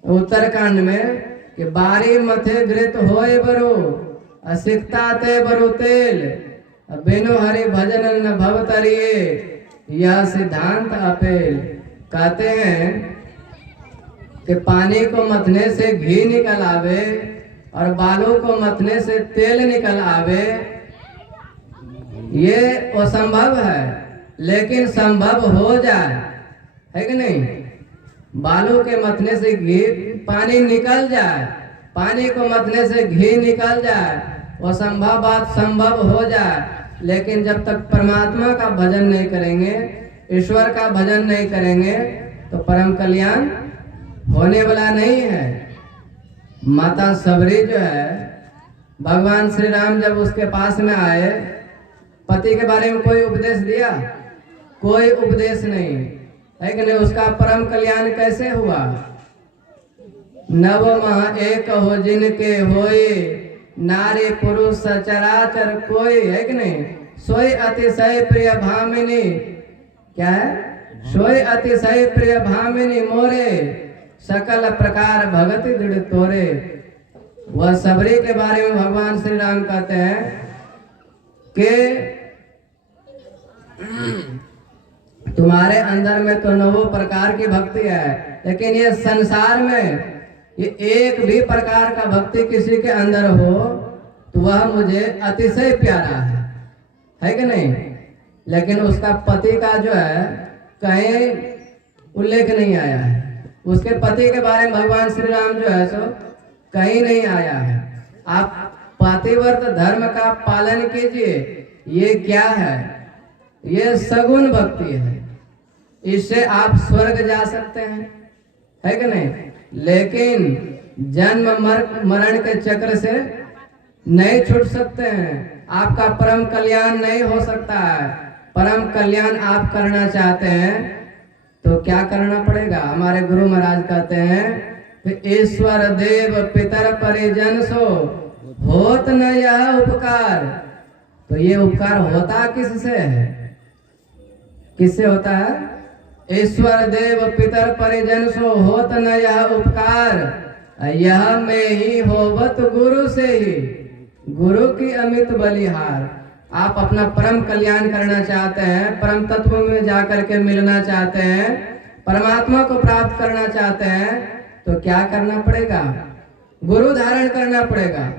उत्तरकांड में कि बारी मथे घृत होए बरो असिकता ते बरो तेल बिनु हरि भजन न भव तरिए, यह सिद्धांत अपेल। कहते हैं कि पानी को मथने से घी निकल आवे और बालों को मथने से तेल निकल आवे, ये असंभव है, लेकिन संभव हो जाए, है कि नहीं। बालों के मथने से घी पानी निकल जाए, पानी को मथने से घी निकल जाए, असंभव बात संभव हो जाए। लेकिन जब तक परमात्मा का भजन नहीं करेंगे, ईश्वर का भजन नहीं करेंगे तो परम कल्याण होने वाला नहीं है। माता सबरी जो है, भगवान श्री राम जब उसके पास में आए, पति के बारे में कोई उपदेश दिया? कोई उपदेश नहीं, है कि नहीं। उसका परम कल्याण कैसे हुआ? नव मह एक हो जिनके होए, नारी पुरुष सचराचर कोई, है कि नहीं। सोई अतिशय प्रिय भामिनी, क्या है? सोई अतिशय प्रिय भामिनी मोरे, सकल प्रकार भगति दृढ़ तोरे। वह सबरी के बारे में भगवान श्री राम कहते हैं कि तुम्हारे अंदर में तो नवो प्रकार की भक्ति है, लेकिन ये संसार में ये एक भी प्रकार का भक्ति किसी के अंदर हो तो वह मुझे अतिशय प्यारा है कि नहीं। लेकिन उसका पति का जो है कहीं उल्लेख नहीं आया है। उसके पति के बारे में भगवान श्री राम जो है सो कहीं नहीं आया है। आप पातिव्रत धर्म का पालन कीजिए। ये क्या है? ये सगुण भक्ति है। इससे आप स्वर्ग जा सकते हैं, है कि नहीं। लेकिन जन्म मरण के चक्र से नहीं छूट सकते हैं। आपका परम कल्याण नहीं हो सकता है। परम कल्याण आप करना चाहते हैं तो क्या करना पड़ेगा? हमारे गुरु महाराज कहते हैं कि ईश्वर देव पितर परिजन सो होत न यह उपकार। तो ये उपकार होता किससे है? किससे होता है? ईश्वर देव पितर परिजन सो होत न यह उपकार, यह में ही होवत गुरु से ही, गुरु की अमित बलिहार। आप अपना परम कल्याण करना चाहते हैं, परम तत्व में जाकर के मिलना चाहते हैं, परमात्मा को प्राप्त करना चाहते हैं, तो क्या करना पड़ेगा? गुरु धारण करना पड़ेगा।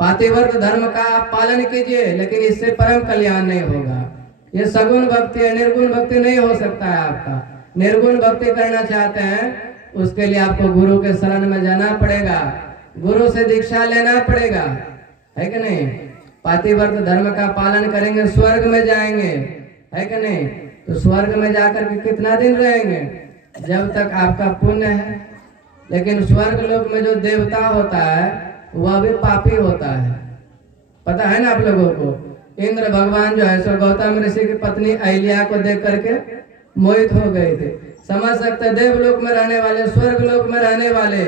पातिव्रत धर्म का आप पालन कीजिए, लेकिन इससे परम कल्याण नहीं होगा। ये सगुण भक्ति है, निर्गुण भक्ति नहीं हो सकता है आपका। निर्गुण भक्ति करना चाहते हैं, उसके लिए आपको गुरु के शरण में जाना पड़ेगा, गुरु से दीक्षा लेना पड़ेगा, है कि नहीं। पातिव्रत धर्म का पालन करेंगे, स्वर्ग में जाएंगे, है कि नहीं। तो स्वर्ग में जाकर के कितना दिन रहेंगे? जब तक आपका पुण्य है। लेकिन स्वर्ग लोक में जो देवता होता है वह भी पापी होता है, पता है ना आप लोगों को। इंद्र भगवान जो है सो गौतम ऋषि की पत्नी अहिल्या को देख करके मोहित हो गए थे। समझ सकते, देवलोक में रहने वाले, स्वर्ग लोक में रहने वाले,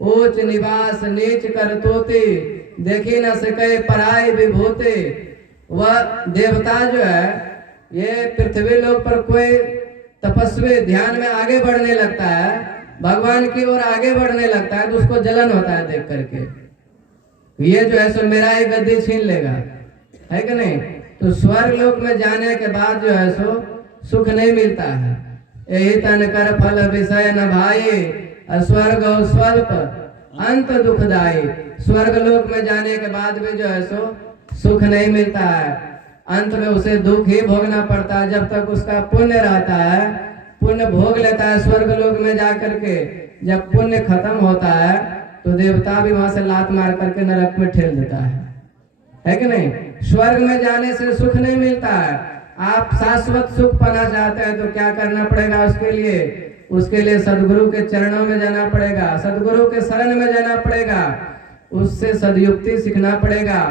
ऊंच निवास नीच करतूती, देखी न सके पराई विभूति। वह देवता जो है ये पृथ्वी लोक पर कोई तपस्वी ध्यान में आगे बढ़ने लगता है, भगवान की ओर आगे बढ़ने लगता है, तो उसको जलन होता है देख करके। ये जो है सो मेरा ही गद्दी छीन लेगा, है कि नहीं। तो स्वर्ग लोक में जाने के बाद जो है सो सुख नहीं मिलता है। यही तन कर फल विषय न भाई, स्वर्ग स्वल्प अंत दुखदाई। स्वर्ग लोक में जाने के बाद भी जो है सो सुख नहीं मिलता है, अंत में उसे दुख ही भोगना पड़ता है। जब तक उसका पुण्य रहता है, पुण्य भोग लेता है स्वर्ग लोक में जाकर के। जब पुण्य खत्म होता है तो देवता भी वहां से लात मार करके नरक में ठेल देता है कि नहीं। स्वर्ग में जाने से सुख नहीं मिलता है। आप शाश्वत सुख पाना चाहते हैं तो क्या करना पड़ेगा उसके लिए सदगुरु के चरणों में जाना पड़ेगा, सदगुरु के शरण में जाना पड़ेगा, उससे सदयुक्ति सीखना पड़ेगा।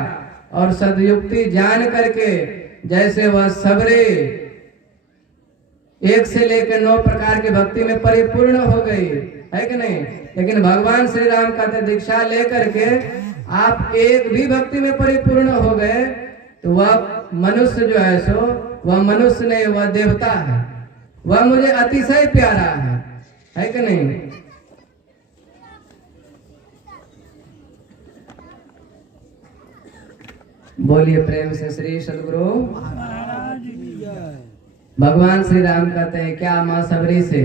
और सदयुक्ति जान करके जैसे वह सबरे 1 से लेकर 9 प्रकार की भक्ति में परिपूर्ण हो गई है कि नहीं। लेकिन भगवान श्री राम कहते दीक्षा लेकर के आप एक भी भक्ति में परिपूर्ण हो गए तो वह मनुष्य जो है सो वह मनुष्य नहीं, वह देवता है, वह मुझे अतिशय प्यारा है कि नहीं। बोलिए प्रेम से श्री सदगुरु महाराज की जय। भगवान श्री राम कहते हैं क्या मां सबरी से,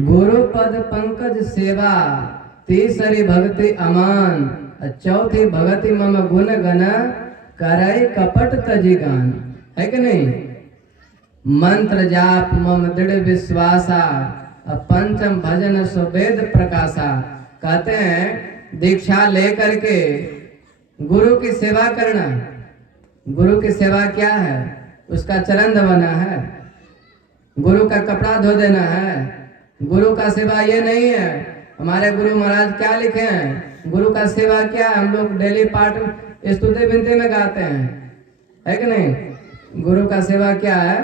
गुरु पद पंकज सेवा, तीसरी भक्ति अमान, चौथी भगति मम गुण गण, करई कपट तजी गान, है कि नहीं। मंत्र जाप मम दृढ़ विश्वासा, पंचम भजन सुवेद प्रकाशा। कहते हैं दीक्षा लेकर के गुरु की सेवा करना। गुरु की सेवा क्या है? उसका चरण दबाना है, गुरु का कपड़ा धो देना है। गुरु का सेवा ये नहीं है। हमारे गुरु महाराज क्या लिखे हैं? गुरु का सेवा क्या है? हम लोग डेली पाठ स्तुति विनती में गाते हैं, है कि नहीं। गुरु का सेवा क्या है?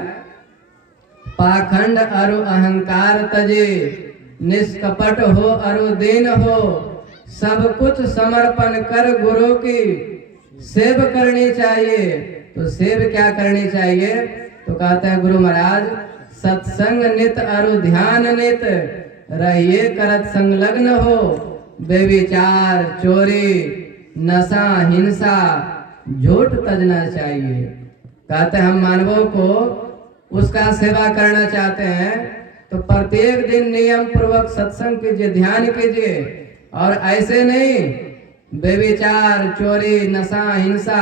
पाखंड अरु अहंकार तजे, निष्कपट हो अरु दीन हो, सब कुछ समर्पण कर गुरु की सेव करनी चाहिए। तो सेव क्या करनी चाहिए? तो कहते हैं गुरु महाराज सत्संग नित अरु ध्यान नित, रहिए करत संलग्न हो, बेविचार चोरी नशा हिंसा झूठ तजना चाहिए। कहते हैं हम मानवों को उसका सेवा करना चाहते हैं तो प्रत्येक दिन नियम पूर्वक सत्संग कीजिए, ध्यान कीजिए। और ऐसे नहीं बेविचार चोरी नशा हिंसा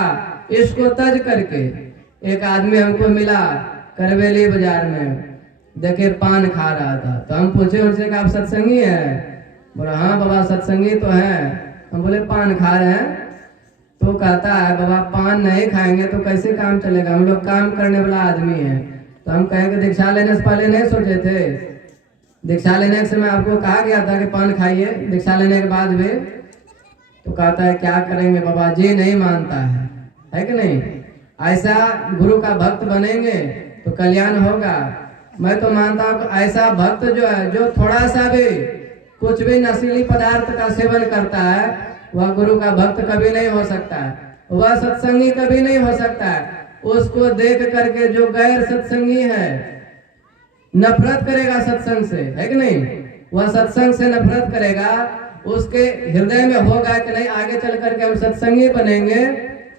इसको तज करके। एक आदमी हमको मिला करवेली बाजार में, देखे पान खा रहा था, तो हम पूछे उनसे कि आप सत्संगी हैं? बोला हाँ बाबा सत्संगी तो है। हम बोले पान खा रहे हैं? तो कहता है बाबा पान नहीं खाएंगे तो कैसे काम चलेगा, हम लोग काम करने वाला आदमी है। तो हम कहेंगे दीक्षा लेने से पहले नहीं सोचे थे? दीक्षा लेने के समय आपको कहा गया था कि पान खाइए, दीक्षा लेने के बाद भी? तो कहता है क्या करेंगे बाबा जी नहीं मानता है कि नहीं। ऐसा गुरु का भक्त बनेंगे तो कल्याण होगा। मैं तो मानता हूँ ऐसा भक्त जो है जो थोड़ा सा भी कुछ भी नशीली पदार्थ का सेवन करता है वह गुरु का भक्त कभी नहीं हो सकता है, वह सत्संगी कभी नहीं हो सकता है। उसको देख करके जो गैर सत्संगी है नफरत करेगा सत्संग से, है कि नहीं। वह सत्संग से नफरत करेगा, उसके हृदय में होगा कि नहीं आगे चल करके हम सत्संगी बनेंगे,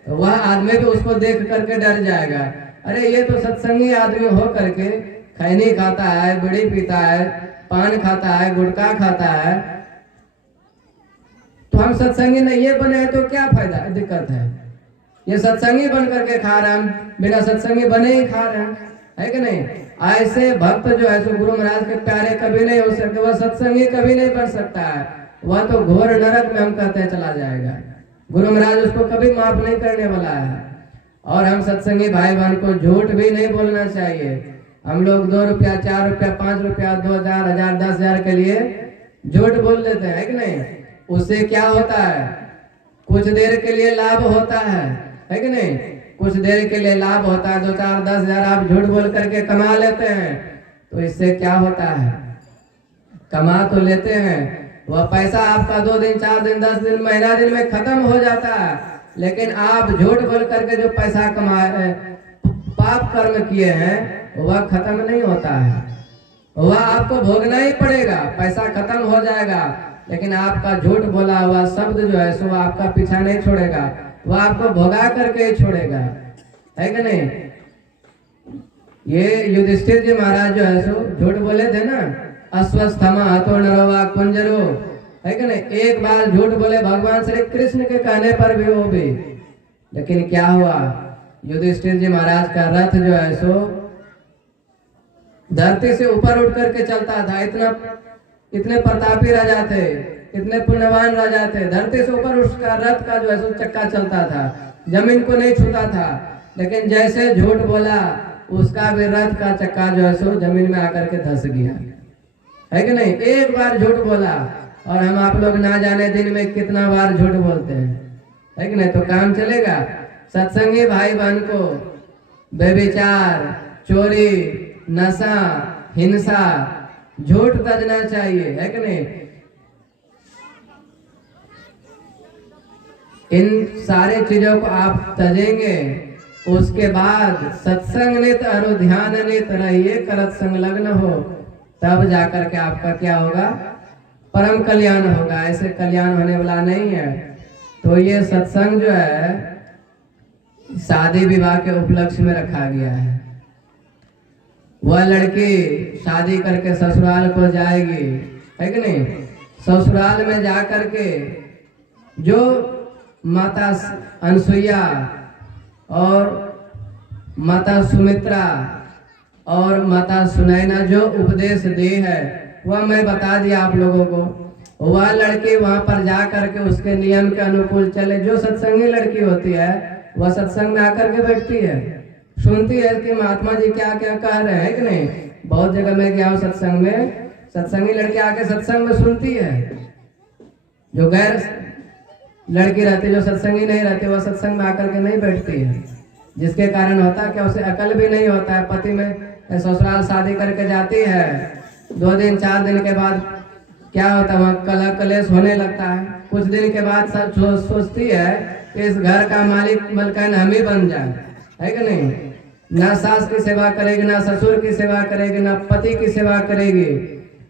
तो वह आदमी भी उसको देख करके डर जाएगा। अरे ये तो सत्संगी आदमी हो करके खैनी खाता है, बीड़ी पीता है, पान खाता है, गुटखा खाता है, तो हम सत्संगी नहीं ये बने तो क्या फायदा, दिक्कत है। ये सत्संगी बन करके खा रहे हैं, हम बिना सत्संगी बने ही खा रहे हैं, है कि नहीं। ऐसे भक्त जो है सो गुरु महाराज के प्यारे कभी नहीं हो सकते, वह सत्संगी कभी नहीं बन सकता है। वह तो घोर नरक में हम कहते हैं चला जाएगा। गुरु महाराज उसको कभी माफ नहीं करने वाला है। और हम सत्संगी भाई बहन को झूठ भी नहीं बोलना चाहिए। हम लोग 2 रुपया 4 रुपया 5 रुपया 2000 1000 10,000 के लिए झूठ बोल देते हैं, कि नहीं। उससे क्या होता है? कुछ देर के लिए लाभ होता है कि नहीं। कुछ देर के लिए लाभ होता है, 2 4 10,000 आप झूठ बोल करके कमा लेते हैं, तो इससे क्या होता है? कमा तो लेते हैं, वह पैसा आपका 2 दिन 4 दिन 10 दिन महीना दिन में खत्म हो जाता है। लेकिन आप झूठ बोल करके जो पैसा कमाए पाप कर्म किए हैं वह खत्म नहीं होता है, वह आपको भोगना ही पड़ेगा। पैसा खत्म हो जाएगा लेकिन आपका झूठ बोला हुआ शब्द जो है सो आपका पीछा नहीं छोड़ेगा, वह आपको भोगा करके ही छोड़ेगा, है कि नहीं। ये युधिष्ठिर जी महाराज जो है सो झूठ बोले थे ना, अस्वस्थमा हतो नरवा कुंजरो है कि नहीं। एक बार झूठ बोले भगवान श्री कृष्ण के कहने पर भी वो भी, लेकिन क्या हुआ, युधिष्ठिर जी महाराज का रथ जो है सो धरती से ऊपर उठ करके चलता था। इतने प्रतापी राजा थे, इतने पुण्यवान राजा थे, धरती से ऊपर उसका रथ का जो है सो चक्का चलता था, जमीन को नहीं छूता था। लेकिन जैसे झूठ बोला उसका भी रथ का चक्का जो है सो जमीन में आकर के धस गया, है कि नहीं। एक बार झूठ बोला, और हम आप लोग ना जाने दिन में कितना बार झूठ बोलते हैं, है कि नहीं। तो काम चलेगा। सत्संगी भाई बहन को बेविचार, चोरी, नशा, हिंसा, झूठ तजना चाहिए, है कि नहीं। इन सारे चीजों को आप तजेंगे, उसके बाद सत्संग नित अरु ध्यान नित रहिए, करत संलग्न हो, तब जाकर के आपका क्या होगा, परम कल्याण होगा। ऐसे कल्याण होने वाला नहीं है। तो ये सत्संग जो है शादी विवाह के उपलक्ष्य में रखा गया है। वह लड़की शादी करके ससुराल को जाएगी, है कि नहीं। ससुराल में जाकर के जो माता अनसुईया और माता सुमित्रा और माता सुनैना जो उपदेश दी है वह मैं बता दिया आप लोगों को। वह लड़की वहां पर जा करके उसके नियम के अनुकूल चले। जो सत्संगी लड़की होती है वह सत्संग में आकर के बैठती है, सुनती है कि महात्मा जी क्या क्या कह रहे हैं, कि नहीं। बहुत जगह में गया हूँ सत्संग में, सत्संगी लड़की आके सत्संग में सुनती है। जो गैर लड़की रहती, जो सत्संगी नहीं रहती, वह सत्संग में आकर के नहीं बैठती है, जिसके कारण होता है कि उसे अकल भी नहीं होता है। पति में ससुराल शादी करके जाती है, 2 दिन 4 दिन के बाद क्या होता है, वहाँ कलह कलेश होने लगता है। कुछ दिन के बाद सोचती है कि इस घर का मालिक मलकान हम ही बन जाए, है कि नहीं। ना सास की सेवा करेगी, ना ससुर की सेवा करेगी, ना पति की सेवा करेगी।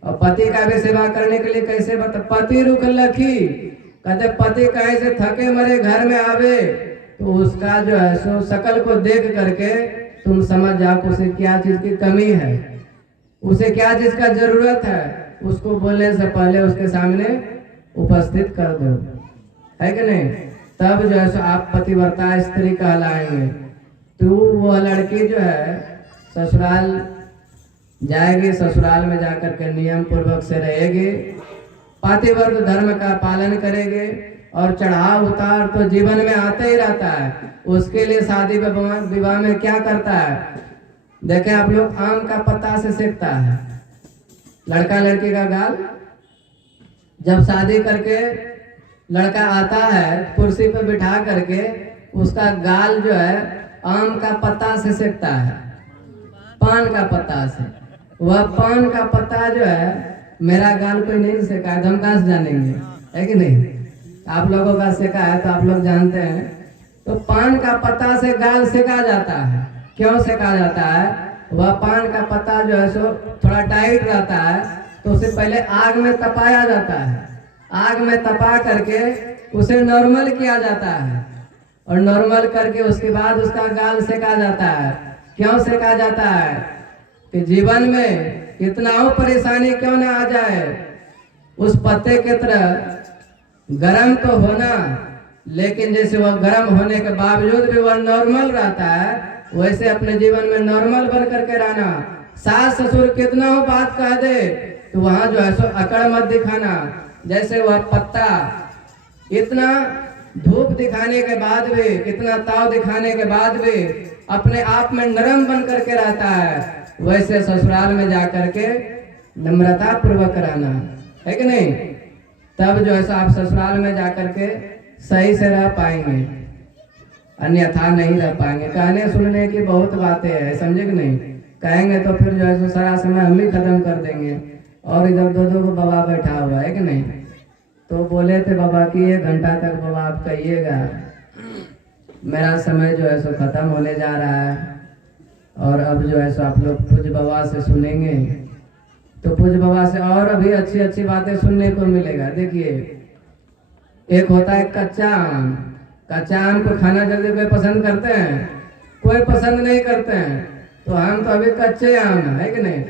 और पति का भी सेवा करने के लिए कैसे बता, पति रुक लखी, कहते पति कहीं से थके मरे घर में आवे तो उसका जो है सो शकल को देख करके तुम समझ जाओ उसे क्या चीज की कमी है, उसे क्या चीज का जरूरत है, उसको बोलने से पहले उसके सामने उपस्थित कर दो, है कि नहीं। तब जो है सो आप पतिव्रता स्त्री कहलाएंगे। तो वह लड़की जो है ससुराल जाएगी, ससुराल में जाकर के नियम पूर्वक से रहेगी, पातिव्रत धर्म का पालन करेगी, और चढ़ाव उतार तो जीवन में आते ही रहता है। उसके लिए शादी विवाह में क्या करता है, देखें आप लोग, आम का पत्ता से सेकता है लड़का लड़की का गाल। जब शादी करके लड़का आता है कुर्सी पर बिठा करके उसका गाल जो है आम का पत्ता से सेकता है, पान का पत्ता से। वह पान का पत्ता जो है मेरा गाल कोई नहीं सेका है, हम कहाँ से जानेंगे, है कि नहीं। आप लोगों का सेका है तो आप लोग जानते हैं। तो पान का पत्ता से गाल सेका जाता है। क्यों सेका जाता है, वह पान का पत्ता जो है सो थोड़ा टाइट रहता है, तो उसे पहले आग में तपाया जाता है। आग में तपा करके उसे नॉर्मल किया जाता है, और नॉर्मल करके उसके बाद उसका गाल सेका जाता है। क्यों सेका जाता है कि जीवन में कितना हो परेशानी क्यों ना आ जाए, उस पत्ते की तरह गरम तो होना, लेकिन जैसे वह गरम होने के बावजूद भी वह नॉर्मल रहता है, वैसे अपने जीवन में नॉर्मल बन करके रहना। सास ससुर कितना हो बात कह दे तो वहां जो है सो अकड़ मत दिखाना। जैसे वह पत्ता इतना धूप दिखाने के बाद भी, इतना ताव दिखाने के बाद भी अपने आप में नरम बन करके रहता है, वैसे ससुराल में जाकर के नम्रता पूर्वक रहना, है कि नहीं। तब जो है सो आप ससुराल में जाकर के सही से रह पाएंगे, अन्यथा नहीं रह पाएंगे। कहने सुनने की बहुत बातें हैं, समझे कि नहीं। कहेंगे तो फिर जो है सो सारा समय हम ही खत्म कर देंगे, और इधर दो को बाबा बैठा हुआ है कि नहीं। तो बोले थे बाबा कि 1 घंटा तक बाबा आप कहिएगा, मेरा समय जो है सो खत्म होने जा रहा है, और अब जो है सो आप लोग पूज्य बाबा से सुनेंगे, तो पूज्य बाबा से और अभी अच्छी अच्छी बातें सुनने को मिलेगा। देखिए, एक होता है कच्चा आम। कच्चा आम को खाना जल्दी कोई पसंद करते हैं, कोई पसंद नहीं करते हैं। तो हम तो अभी कच्चे आम है कि नहीं,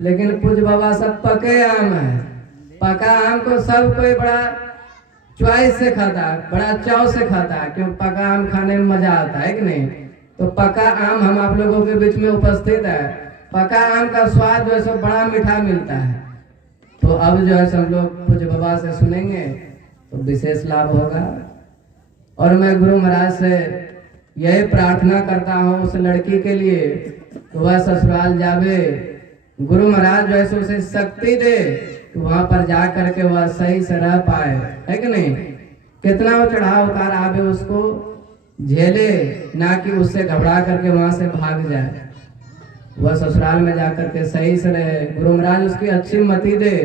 लेकिन पूज्य बाबा सब पके आम है, पका आम को सब कोई बड़ा चॉइस से खाता है, बड़ा चाव से खाता है, क्योंकि पका आम खाने में मजा आता है कि नहीं। तो पका आम हम आप लोगों के बीच में उपस्थित है। पका आम का स्वाद जो है सो बड़ा मीठा मिलता है। तो अब जो है हम लोग पूज्य बाबा से सुनेंगे तो विशेष लाभ होगा। और मैं गुरु महाराज से यही प्रार्थना करता हूँ उस लड़की के लिए कि वह ससुराल जावे, गुरु महाराज जो है सो उसे शक्ति दे कि वहां पर जा करके वह सही से रह पाए, है कि नहीं। कितना वो चढ़ाव उतार आवे उसको झेले, ना कि उससे घबरा करके वहां से भाग जाए। वह ससुराल में जाकर के सही से रहे, गुरु महाराज उसकी अच्छी मति दे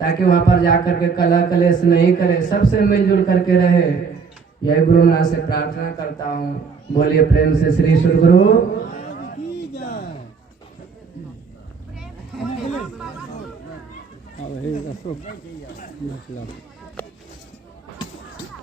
ताकि वहां पर जाकर के कलह कलेश नहीं करे, सबसे मिलजुल करके रहे। यही गुरु महाराज से प्रार्थना करता हूँ। बोलिए प्रेम से श्री सद्गुरु। अब